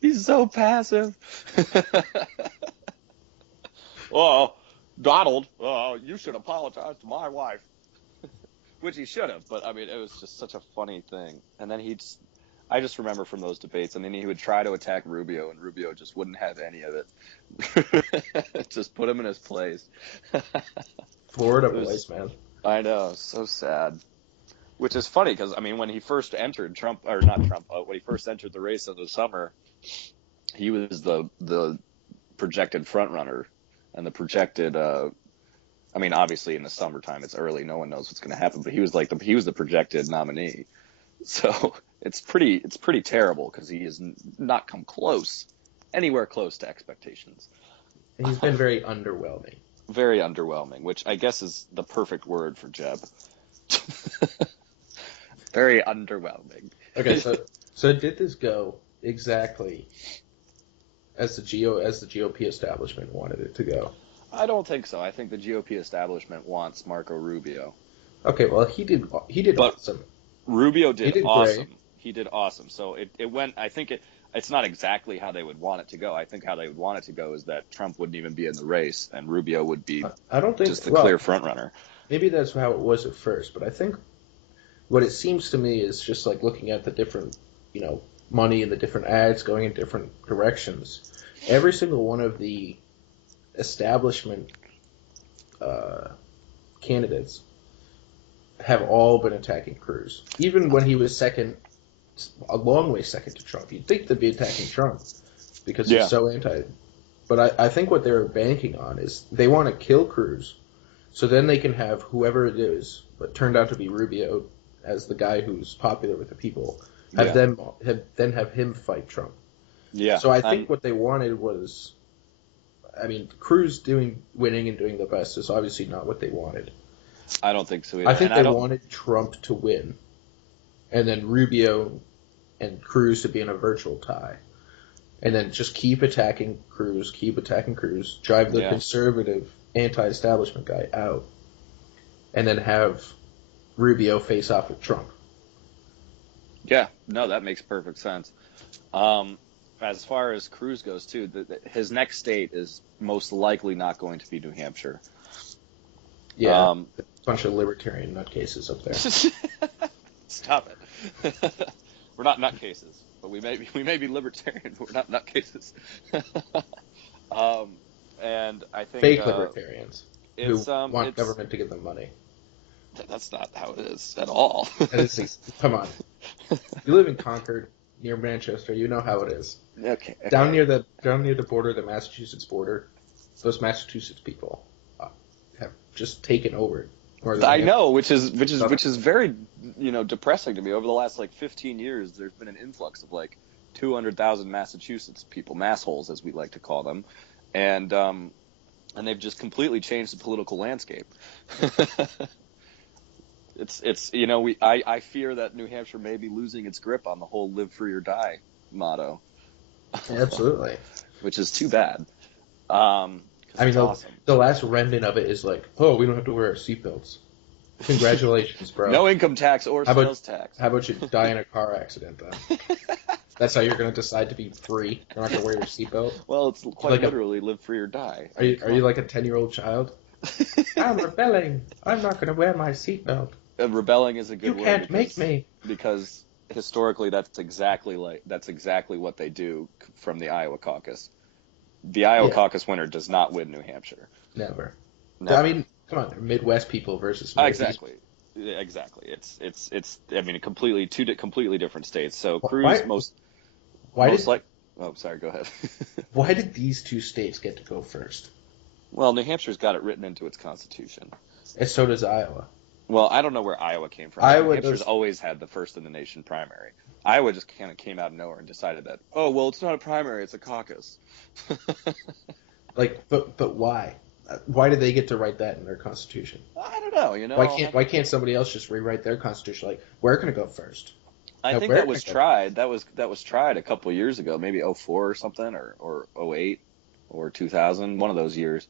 He's so passive. Oh, Donald, you should apologize to my wife. Which he should have, but I mean, it was just such a funny thing. And then I just remember from those debates, and then he would try to attack Rubio, and Rubio just wouldn't have any of it. Just put him in his place. Florida boys, man. I know, so sad. Which is funny because, I mean, when he first entered when he first entered the race in the summer, he was the projected front runner and the projected. I mean, obviously in the summertime it's early, no one knows what's going to happen, but he was the projected nominee. So it's pretty terrible because he has not come anywhere close to expectations. And he's been very underwhelming. Very underwhelming, which I guess is the perfect word for Jeb. Very underwhelming. Okay, so did this go exactly as the GOP establishment wanted it to go? I don't think so. I think the GOP establishment wants Marco Rubio. Okay, well he did But awesome. Rubio did awesome. Great. He did awesome. So it went. I think it's not exactly how they would want it to go. I think how they would want it to go is that Trump wouldn't even be in the race and Rubio would be I don't think just the clear front runner. Maybe that's how it was at first, but I think what it seems to me is just like looking at the different, money and the different ads going in different directions. Every single one of the establishment candidates have all been attacking Cruz. Even when he was second, a long way second to Trump. You'd think they'd be attacking Trump because he's so anti. But I think what they're banking on is they want to kill Cruz so then they can have whoever it is, but turned out to be Rubio as the guy who's popular with the people, have him fight Trump. Yeah. So I think what they wanted was, I mean, Cruz winning and doing the best is obviously not what they wanted. I don't think so either. I think they wanted Trump to win, and then Rubio and Cruz to be in a virtual tie, and then just keep attacking Cruz, drive the conservative anti-establishment guy out, and then have Rubio face off with Trump. Yeah, no, that makes perfect sense. As far as Cruz goes, too, his next state is most likely not going to be New Hampshire. Yeah, a bunch of libertarian nutcases up there. Stop it. We're not nutcases, but we may be libertarian, but we're not nutcases. And I think fake libertarians who want it's, government to give them money. That's not how it is at all. Come on, you live in Concord, near Manchester. You know how it is. Okay. Down near the border, the Massachusetts border, those Massachusetts people have just taken over. I know, which is very depressing to me. Over the last 15 years, there's been an influx of 200,000 Massachusetts people, massholes as we like to call them, and they've just completely changed the political landscape. I fear that New Hampshire may be losing its grip on the whole "live free or die" motto. Absolutely. Which is too bad. Because because I mean, it's awesome. the last remnant of it is like, oh, we don't have to wear our seatbelts. Congratulations, bro. No income tax or How about sales tax. how about you die in a car accident then? That's how you're gonna decide to be free. You're not gonna wear your seatbelt. Well, it's You're quite like literally live free or die. I are mean, you come are you on. like a 10-year-old child? I'm rebelling. I'm not gonna wear my seatbelt. Rebelling is a You good word can't make because me. historically that's exactly what they do from the Iowa caucus. The Iowa Yeah, caucus winner does not win New Hampshire. never. I Never. mean, come on, they're Midwest people versus Northeast. Exactly. Exactly. It's I mean completely completely different states. So Cruz Why why most did like oh sorry, go ahead. why did these two states get to go first? Well, New Hampshire's got it written into its constitution. And so does Iowa. Well, I don't know where Iowa came from, but New Iowa Hampshire's does always had the first in the nation primary. Iowa just kind of came out of nowhere and decided that, oh, well, it's not a primary, it's a caucus. like, but why? Why did they get to write that in their constitution? I don't know, Why I'll can't have why to. can't somebody else just rewrite their constitution? Like, we're gonna go first. I No, think we're that gonna was go. tried. That was tried a couple years ago, maybe '04 or something, or '08 or 2000, one of those years.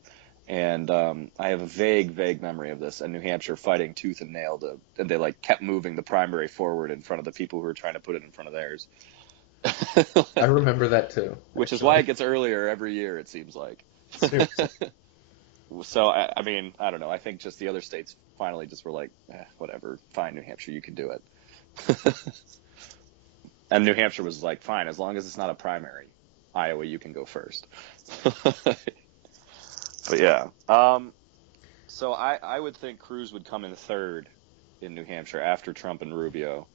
And I have a vague memory of this, and New Hampshire fighting tooth and nail and they like kept moving the primary forward in front of the people who were trying to put it in front of theirs. I remember that too, Which is why it actually. gets earlier every year, it seems like. Seriously. So, I mean, I don't know. I think just the other states finally just were like, whatever, fine, New Hampshire, you can do it. And New Hampshire was like, fine, as long as it's not a primary. Iowa, you can go first. But yeah. So I would think Cruz would come in third in New Hampshire after Trump and Rubio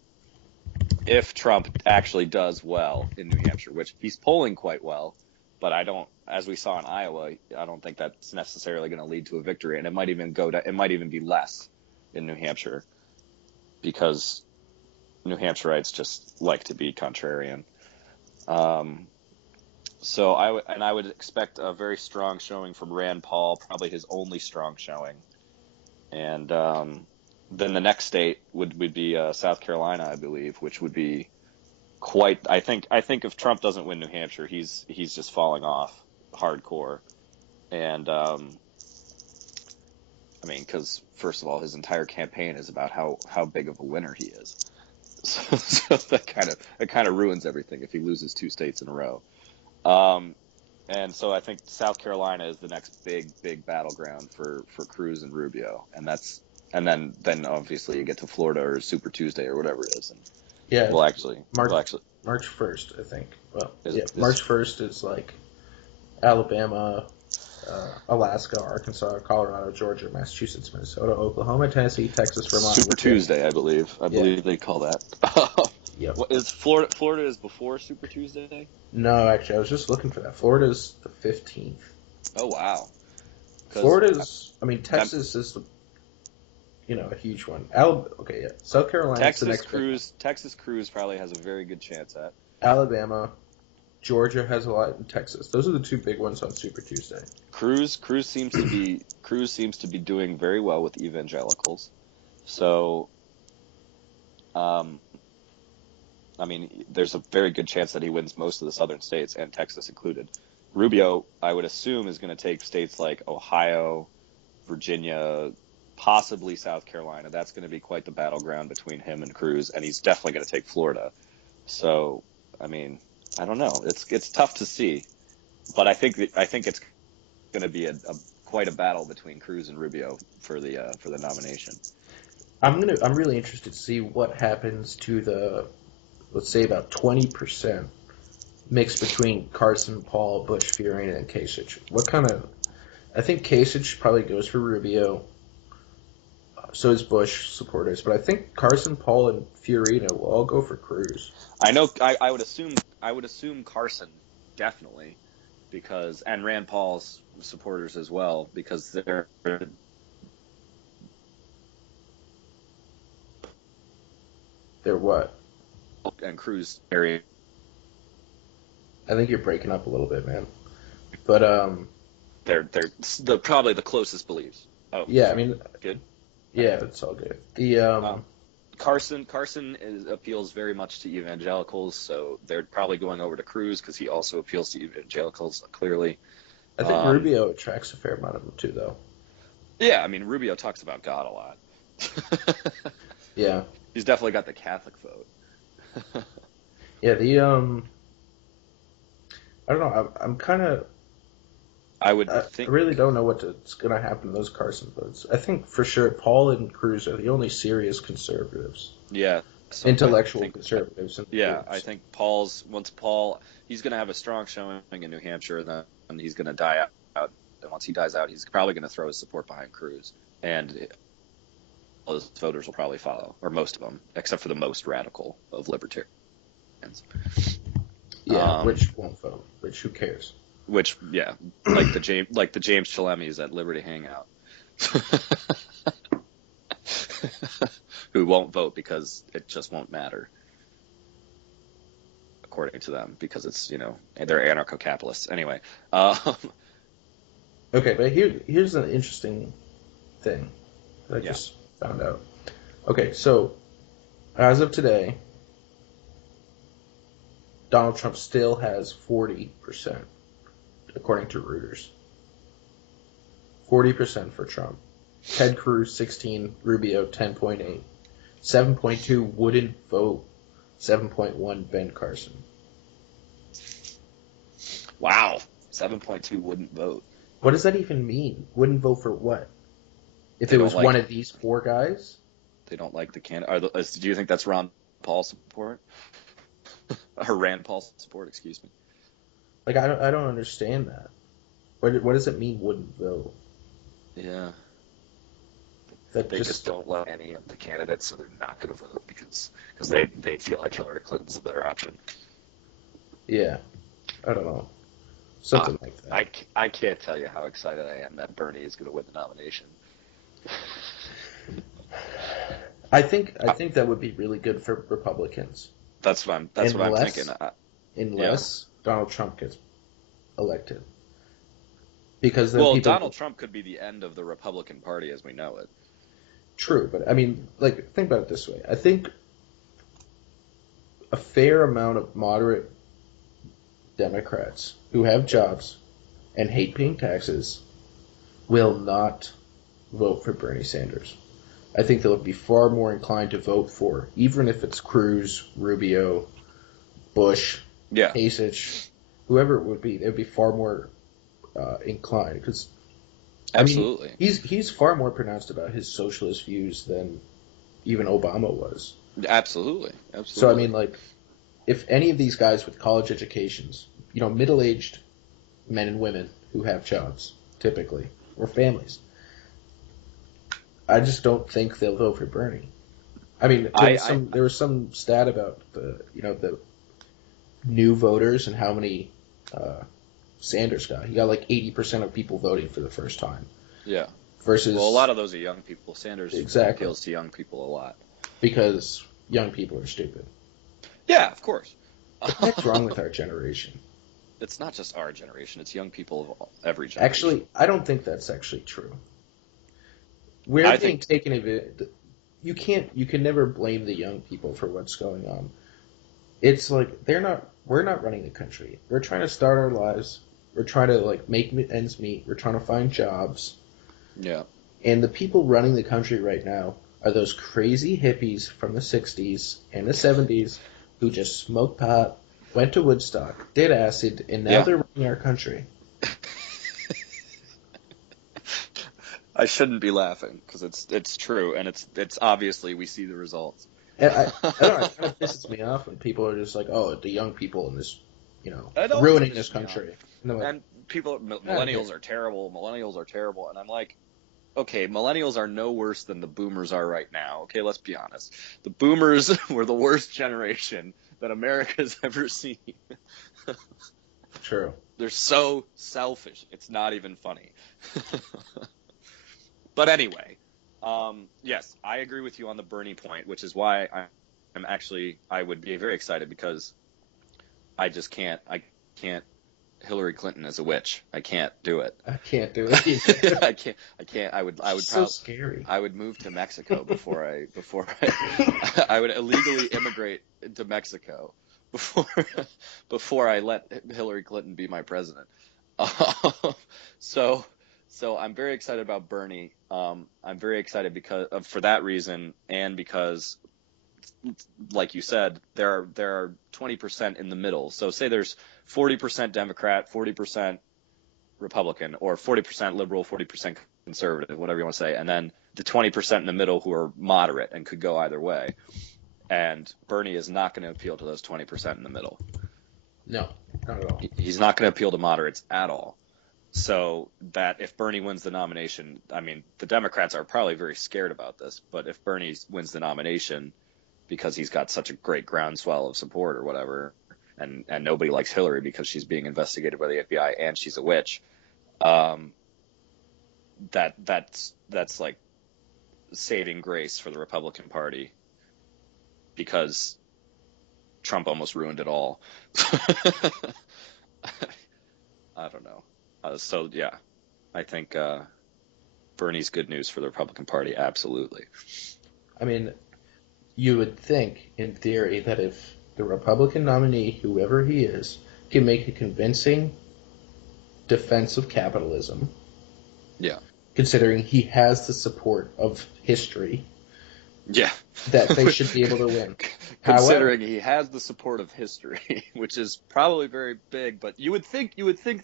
if Trump actually does well in New Hampshire, which he's polling quite well, but I don't, as we saw in Iowa, I don't think that's necessarily going to lead to a victory, and it might even be less in New Hampshire because New Hampshireites just like to be contrarian. Um, so I would expect a very strong showing from Rand Paul, probably his only strong showing, and then the next state would be South Carolina, I believe, which would be quite. I think if Trump doesn't win New Hampshire, he's just falling off hardcore. And I mean, because first of all, his entire campaign is about how big of a winner he is. So that kind of ruins everything if he loses two states in a row. Um, and so I think South Carolina is the next big battleground for Cruz and Rubio, and then obviously you get to Florida or Super Tuesday or whatever it is, and Yeah, March we'll actually March 1st, I think. Well, is yeah, is March 1st is like Alabama, Alaska, Arkansas, Colorado, Georgia, Massachusetts, Minnesota, Oklahoma, Tennessee, Texas, Vermont, Super Louisiana. Tuesday, I believe. I Yeah. believe they call that. Yep. What is Florida? Florida is before Super Tuesday. No, actually, I was just looking for that. Florida's the 15th. Oh wow, because I mean, Texas is a huge one. Okay, yeah. South Carolina's the next big one. Texas Cruz probably has a very good chance at. Alabama, Georgia has a lot in Texas. Those are the two big ones on Super Tuesday. Cruz seems to be doing very well with evangelicals. So, um, I mean, there's a very good chance that he wins most of the southern states and Texas included. Rubio, I would assume, is going to take states like Ohio, Virginia, possibly South Carolina. That's going to be quite the battleground between him and Cruz, and he's definitely going to take Florida. So, I mean, I don't know. It's tough to see, but I think it's going to be quite a battle between Cruz and Rubio for the nomination. I'm really interested to see what happens to the, let's say, about 20% mix between Carson, Paul, Bush, Fiorina, and Kasich. I think Kasich probably goes for Rubio. So is Bush supporters, but I think Carson, Paul, and Fiorina will all go for Cruz. I know. I would assume Carson definitely because and Rand Paul's supporters as well because they're They're what? and Cruz area. I think you're breaking up a little bit, man. But They're probably the closest beliefs. Oh, yeah, I sorry. mean, Good. yeah, it's all good. The Um, Carson appeals very much to evangelicals, so they're probably going over to Cruz because he also appeals to evangelicals clearly. I think Rubio attracts a fair amount of them too, though. Yeah, I mean, Rubio talks about God a lot. Yeah, He's definitely got the Catholic vote. yeah. I don't know. I'm kind of. I would I think, really don't know what's going to happen to those Carson votes. I think for sure Paul and Cruz are the only serious conservatives, yeah. So I intellectual think, conservatives in the yeah, I polls. think once Paul, he's going to have a strong showing in New Hampshire, and then he's going to die out. And once he dies out, he's probably going to throw his support behind Cruz, and all his voters will probably follow, or most of them, except for the most radical of libertarians. Yeah, Um, which won't vote. Which who cares? which, yeah, like the James Chalemis at Liberty Hangout, who won't vote because it just won't matter, according to them, because it's, they're anarcho-capitalists anyway. Okay, but here's an interesting thing that I Yeah, just found out. Okay, so as of today, Donald Trump still has 40%, according to Reuters. 40% for Trump. Ted Cruz 16, Rubio 10.8, 7.2 wouldn't vote, 7.1 Ben Carson. wow, 7.2 wouldn't vote. What does that even mean? Wouldn't vote for what? If They it don't was one like of these four guys? they don't like the candidate. Do you think that's Ron Paul support or Rand Paul support? Excuse me. Like I don't understand that. What does it mean wouldn't vote? Yeah, That they just just don't love any of the candidates, so they're not going to vote because they feel like Hillary Clinton's a better option. yeah, I don't know. Uh, Something like that. I can't tell you how excited I am that Bernie is going to win the nomination. I think that would be really good for Republicans. That's what I'm thinking. Unless Yeah. unless Donald Trump gets elected. Because then Well, people Donald Trump could be the end of the Republican Party as we know it. true, but I mean, like think about it this way. I think a fair amount of moderate Democrats who have jobs and hate paying taxes will not vote for Bernie Sanders. I think they'll be far more inclined to vote for, even if it's Cruz, Rubio, Bush, Yeah, Kasich, whoever it would be, they'd be far more inclined. Because I mean, absolutely. he's far more pronounced about his socialist views than even Obama was. Absolutely. So I Absolutely. mean, like, if any of these guys with college educations, middle-aged men and women who have jobs, typically, or families, I just don't think they'll vote for Bernie. I mean, I there was some stat about the new voters and how many uh, Sanders got. He got like 80% of people voting for the first time yeah. Well, a versus lot of those are young people. Sanders exactly appeals to young people a lot. because young people are stupid. Yeah, of course. What the heck's wrong with our generation? It's not just our generation, it's young people of every generation. Actually, I don't think that's actually true. We're I being think, taken advantage. You can never blame the young people for what's going on. It's like we're not running the country. We're trying to start our lives. We're trying to like make ends meet. We're trying to find jobs. yeah. And the people running the country right now are those crazy hippies from the 60s and the 70s who just smoked pot, went to Woodstock, did acid, and now Yeah. they're running our country. I shouldn't be laughing because it's true and it's obviously we see the results. And I don't know, it kind of pisses me off when people are just like, oh, the young people in this, It always ruining this pisses me off. country. And I'm like, And people, get out of here. millennials are terrible. Millennials are terrible. And I'm like, okay, millennials are no worse than the boomers are right now. Okay, let's be honest. The boomers were the worst generation that America's ever seen. True. They're so selfish. It's not even funny. But anyway, yes, I agree with you on the Bernie point, which is why I would be very excited because I can't Hillary Clinton is a witch. I can't do it. I can't do it either. I can't. She's so scary. I would move to Mexico before I would illegally immigrate into Mexico before before I let Hillary Clinton be my president. So, so I'm very excited about Bernie. I'm very excited because for that reason, and because, like you said, there are 20% in the middle. So say there's 40% Democrat, 40% Republican, or 40% liberal, 40% conservative, whatever you want to say, and then the 20% in the middle who are moderate and could go either way. And Bernie is not going to appeal to those 20% in the middle. No, not at all. He's not going to appeal to moderates at all. So that if Bernie wins the nomination, I mean, the Democrats are probably very scared about this, but if Bernie wins the nomination because he's got such a great groundswell of support or whatever, and nobody likes Hillary because she's being investigated by the FBI and she's a witch, um, that's like saving grace for the Republican Party because Trump almost ruined it all. I don't know. So yeah, I think Bernie's good news for the Republican Party. Absolutely. I mean, you would think, in theory, that if the Republican nominee, whoever he is, can make a convincing defense of capitalism, Yeah. considering he has the support of history, Yeah. that they should be able to win. Considering he has the support of history, which is probably very big, but you would think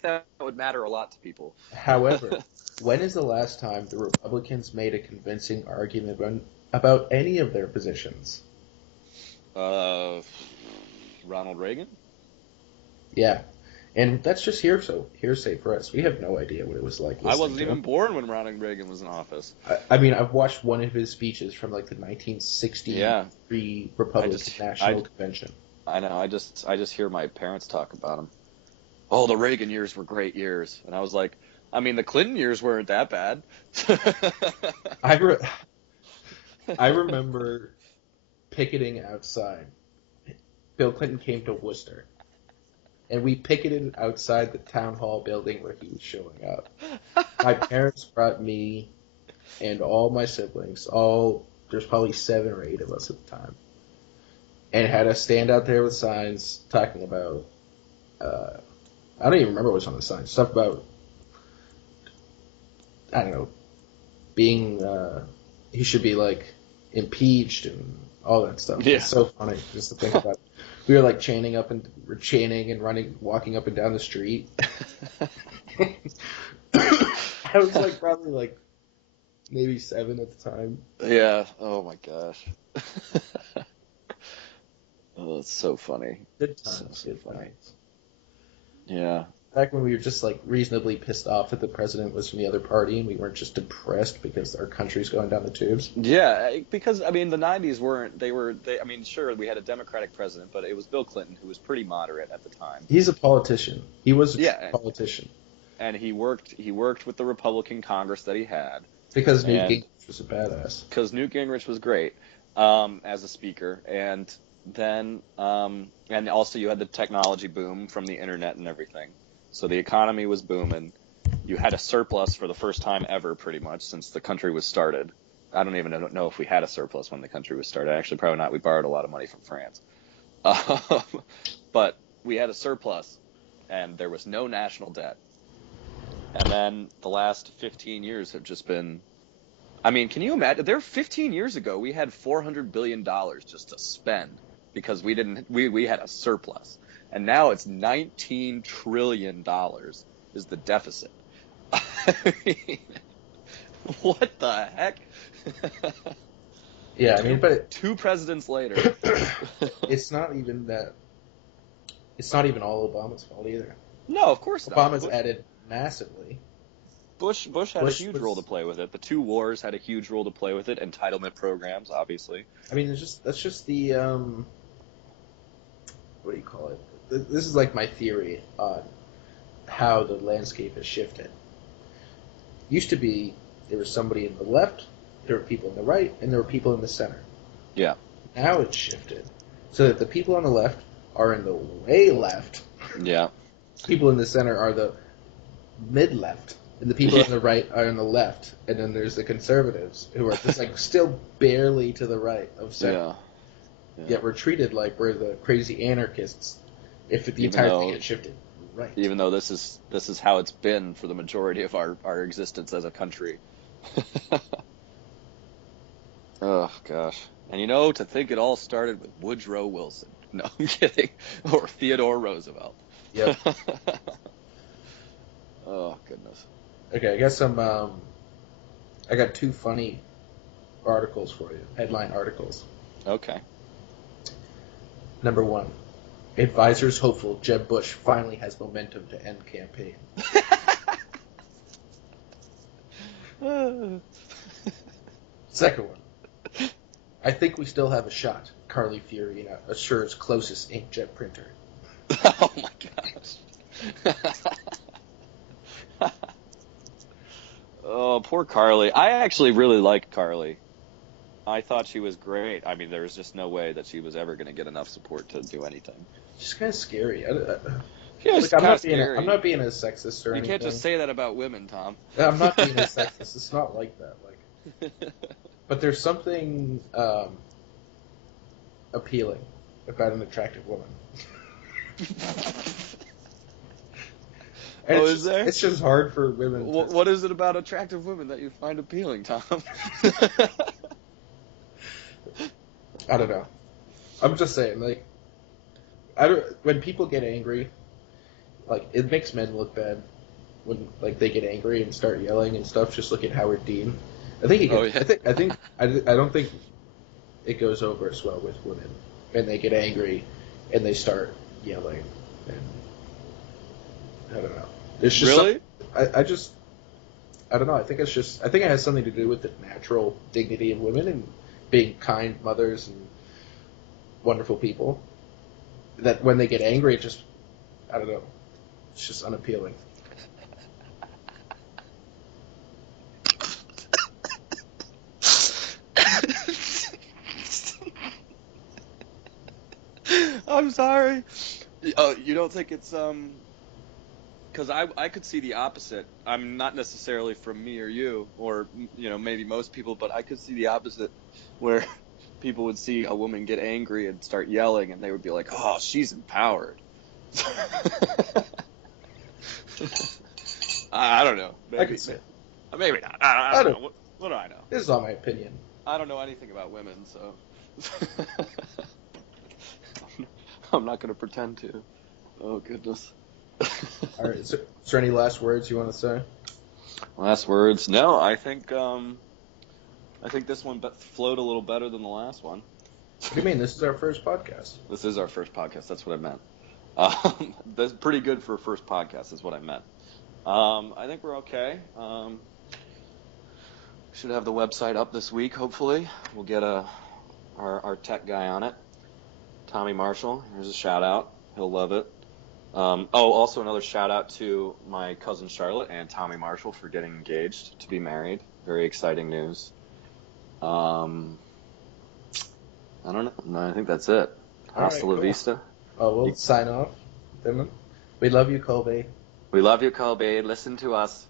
that would matter a lot to people. However, when is the last time the Republicans made a convincing argument about any of their positions? Ronald Reagan? Yeah. And that's just hearsay for us. We have no idea what it was like listening I wasn't to even him. born when Ronald Reagan was in office. I mean, I've watched one of his speeches from like the 1963 Republican National Convention. I know. I just hear my parents talk about him. Oh, the Reagan years were great years, and I was like, I mean, the Clinton years weren't that bad. I remember picketing outside. Bill Clinton came to Worcester, and we picketed outside the town hall building where he was showing up. My parents brought me and all my siblings, there's probably 7 or 8 of us at the time, and had us stand out there with signs talking about, I don't even remember what was on the sign, stuff about, I don't know, being, he should be like impeached and all that stuff. Yeah. It's so funny just to think about it. We were like chanting and running, walking up and down the street. I was like probably like maybe 7 at the time. Yeah. Oh my gosh. Oh, that's so funny. Good times. So Good funny. times. Yeah. Back when we were just like reasonably pissed off that the president was from the other party and we weren't just depressed because our country's going down the tubes. Yeah, because I mean the 90s weren't I mean sure we had a Democratic president, but it was Bill Clinton who was pretty moderate at the time. He's a politician. He was a politician. And he worked with the Republican Congress that he had. Because Newt Gingrich was a badass. Because Newt Gingrich was great as a speaker, and then and also you had the technology boom from the internet and everything. So the economy was booming. You had a surplus for the first time ever, pretty much, since the country was started. I don't even know if we had a surplus when the country was started. Actually, probably not. We borrowed a lot of money from France. But we had a surplus, and there was no national debt. And then the last 15 years have just been... I mean, can you imagine? 15 years ago, we had $400 billion just to spend because we had a surplus. And now it's $19 trillion is the deficit. I mean, what the heck? Yeah, I mean, but 2 presidents later. It's not even all Obama's fault either. No, of course not. Obama's added massively. Bush had a huge role to play with it. The 2 wars had a huge role to play with it. Entitlement programs, obviously. I mean, that's just the what do you call it? This is like my theory on how the landscape has shifted. Used to be there was somebody in the left, there were people in the right, and there were people in the center. Yeah. Now it's shifted so that the people on the left are in the way left. Yeah. People in the center are the mid-left, and the people on the right are in the left, and then there's the conservatives who are just like still barely to the right of center. Yeah. Yet we're treated like we're the crazy anarchists if the entire thing had shifted Right. even though this is how it's been for the majority of our existence as a country. Oh gosh. And to think it all started with Woodrow Wilson. No, I'm kidding. Or Theodore Roosevelt. Yep. Oh goodness. Okay, I got two funny articles for you. Headline articles. Okay. Number one. Advisors hopeful Jeb Bush finally has momentum to end campaign. Second one. I think we still have a shot. Carly Fiorina assures closest inkjet printer. Oh my gosh. Oh, poor Carly. I actually really liked Carly. I thought she was great. I mean, there was just no way that she was ever going to get enough support to do anything. She's kind of scary. Yeah, Look, it's kind of scary. I'm not being a sexist or You anything. can't just say that about women, Tom. I'm not being a sexist. It's not like that. But there's something appealing about an attractive woman. Oh, is there? It's just hard for women. What is it about attractive women that you find appealing, Tom? I don't know. I'm just saying, when people get angry, it makes men look bad when they get angry and start yelling and stuff. Just look at Howard Dean. I think I don't think it goes over as well with women, and they get angry and they start yelling. And I don't know. It's just really? I don't know. I think it has something to do with the natural dignity of women and being kind mothers and wonderful people. That when they get angry, I don't know. It's just unappealing. I'm sorry. You don't think it's because I could see the opposite. I'm not necessarily from me or you, or maybe most people, but I could see the opposite, where people would see a woman get angry and start yelling, and they would be like, "Oh, she's empowered." I don't know. Maybe, I could see it. Maybe not. I don't know. What do I know? This is all my opinion. I don't know anything about women, so I'm not going to pretend to. Oh goodness. All right. Is there any last words you want to say? Last words? No, I think this one flowed a little better than the last one. What do you mean? This is our first podcast. This is our first podcast. That's what I meant. That's pretty good for a first podcast, is what I meant. I think we're okay. Should have the website up this week, hopefully. We'll get our tech guy on it. Tommy Marshall, here's a shout out. He'll love it. Also another shout out to my cousin Charlotte and Tommy Marshall for getting engaged to be married. Very exciting news. I don't know. No, I think that's it. Hasta la vista. Oh, we'll sign off. We love you, Colby. We love you, Colby. Listen to us.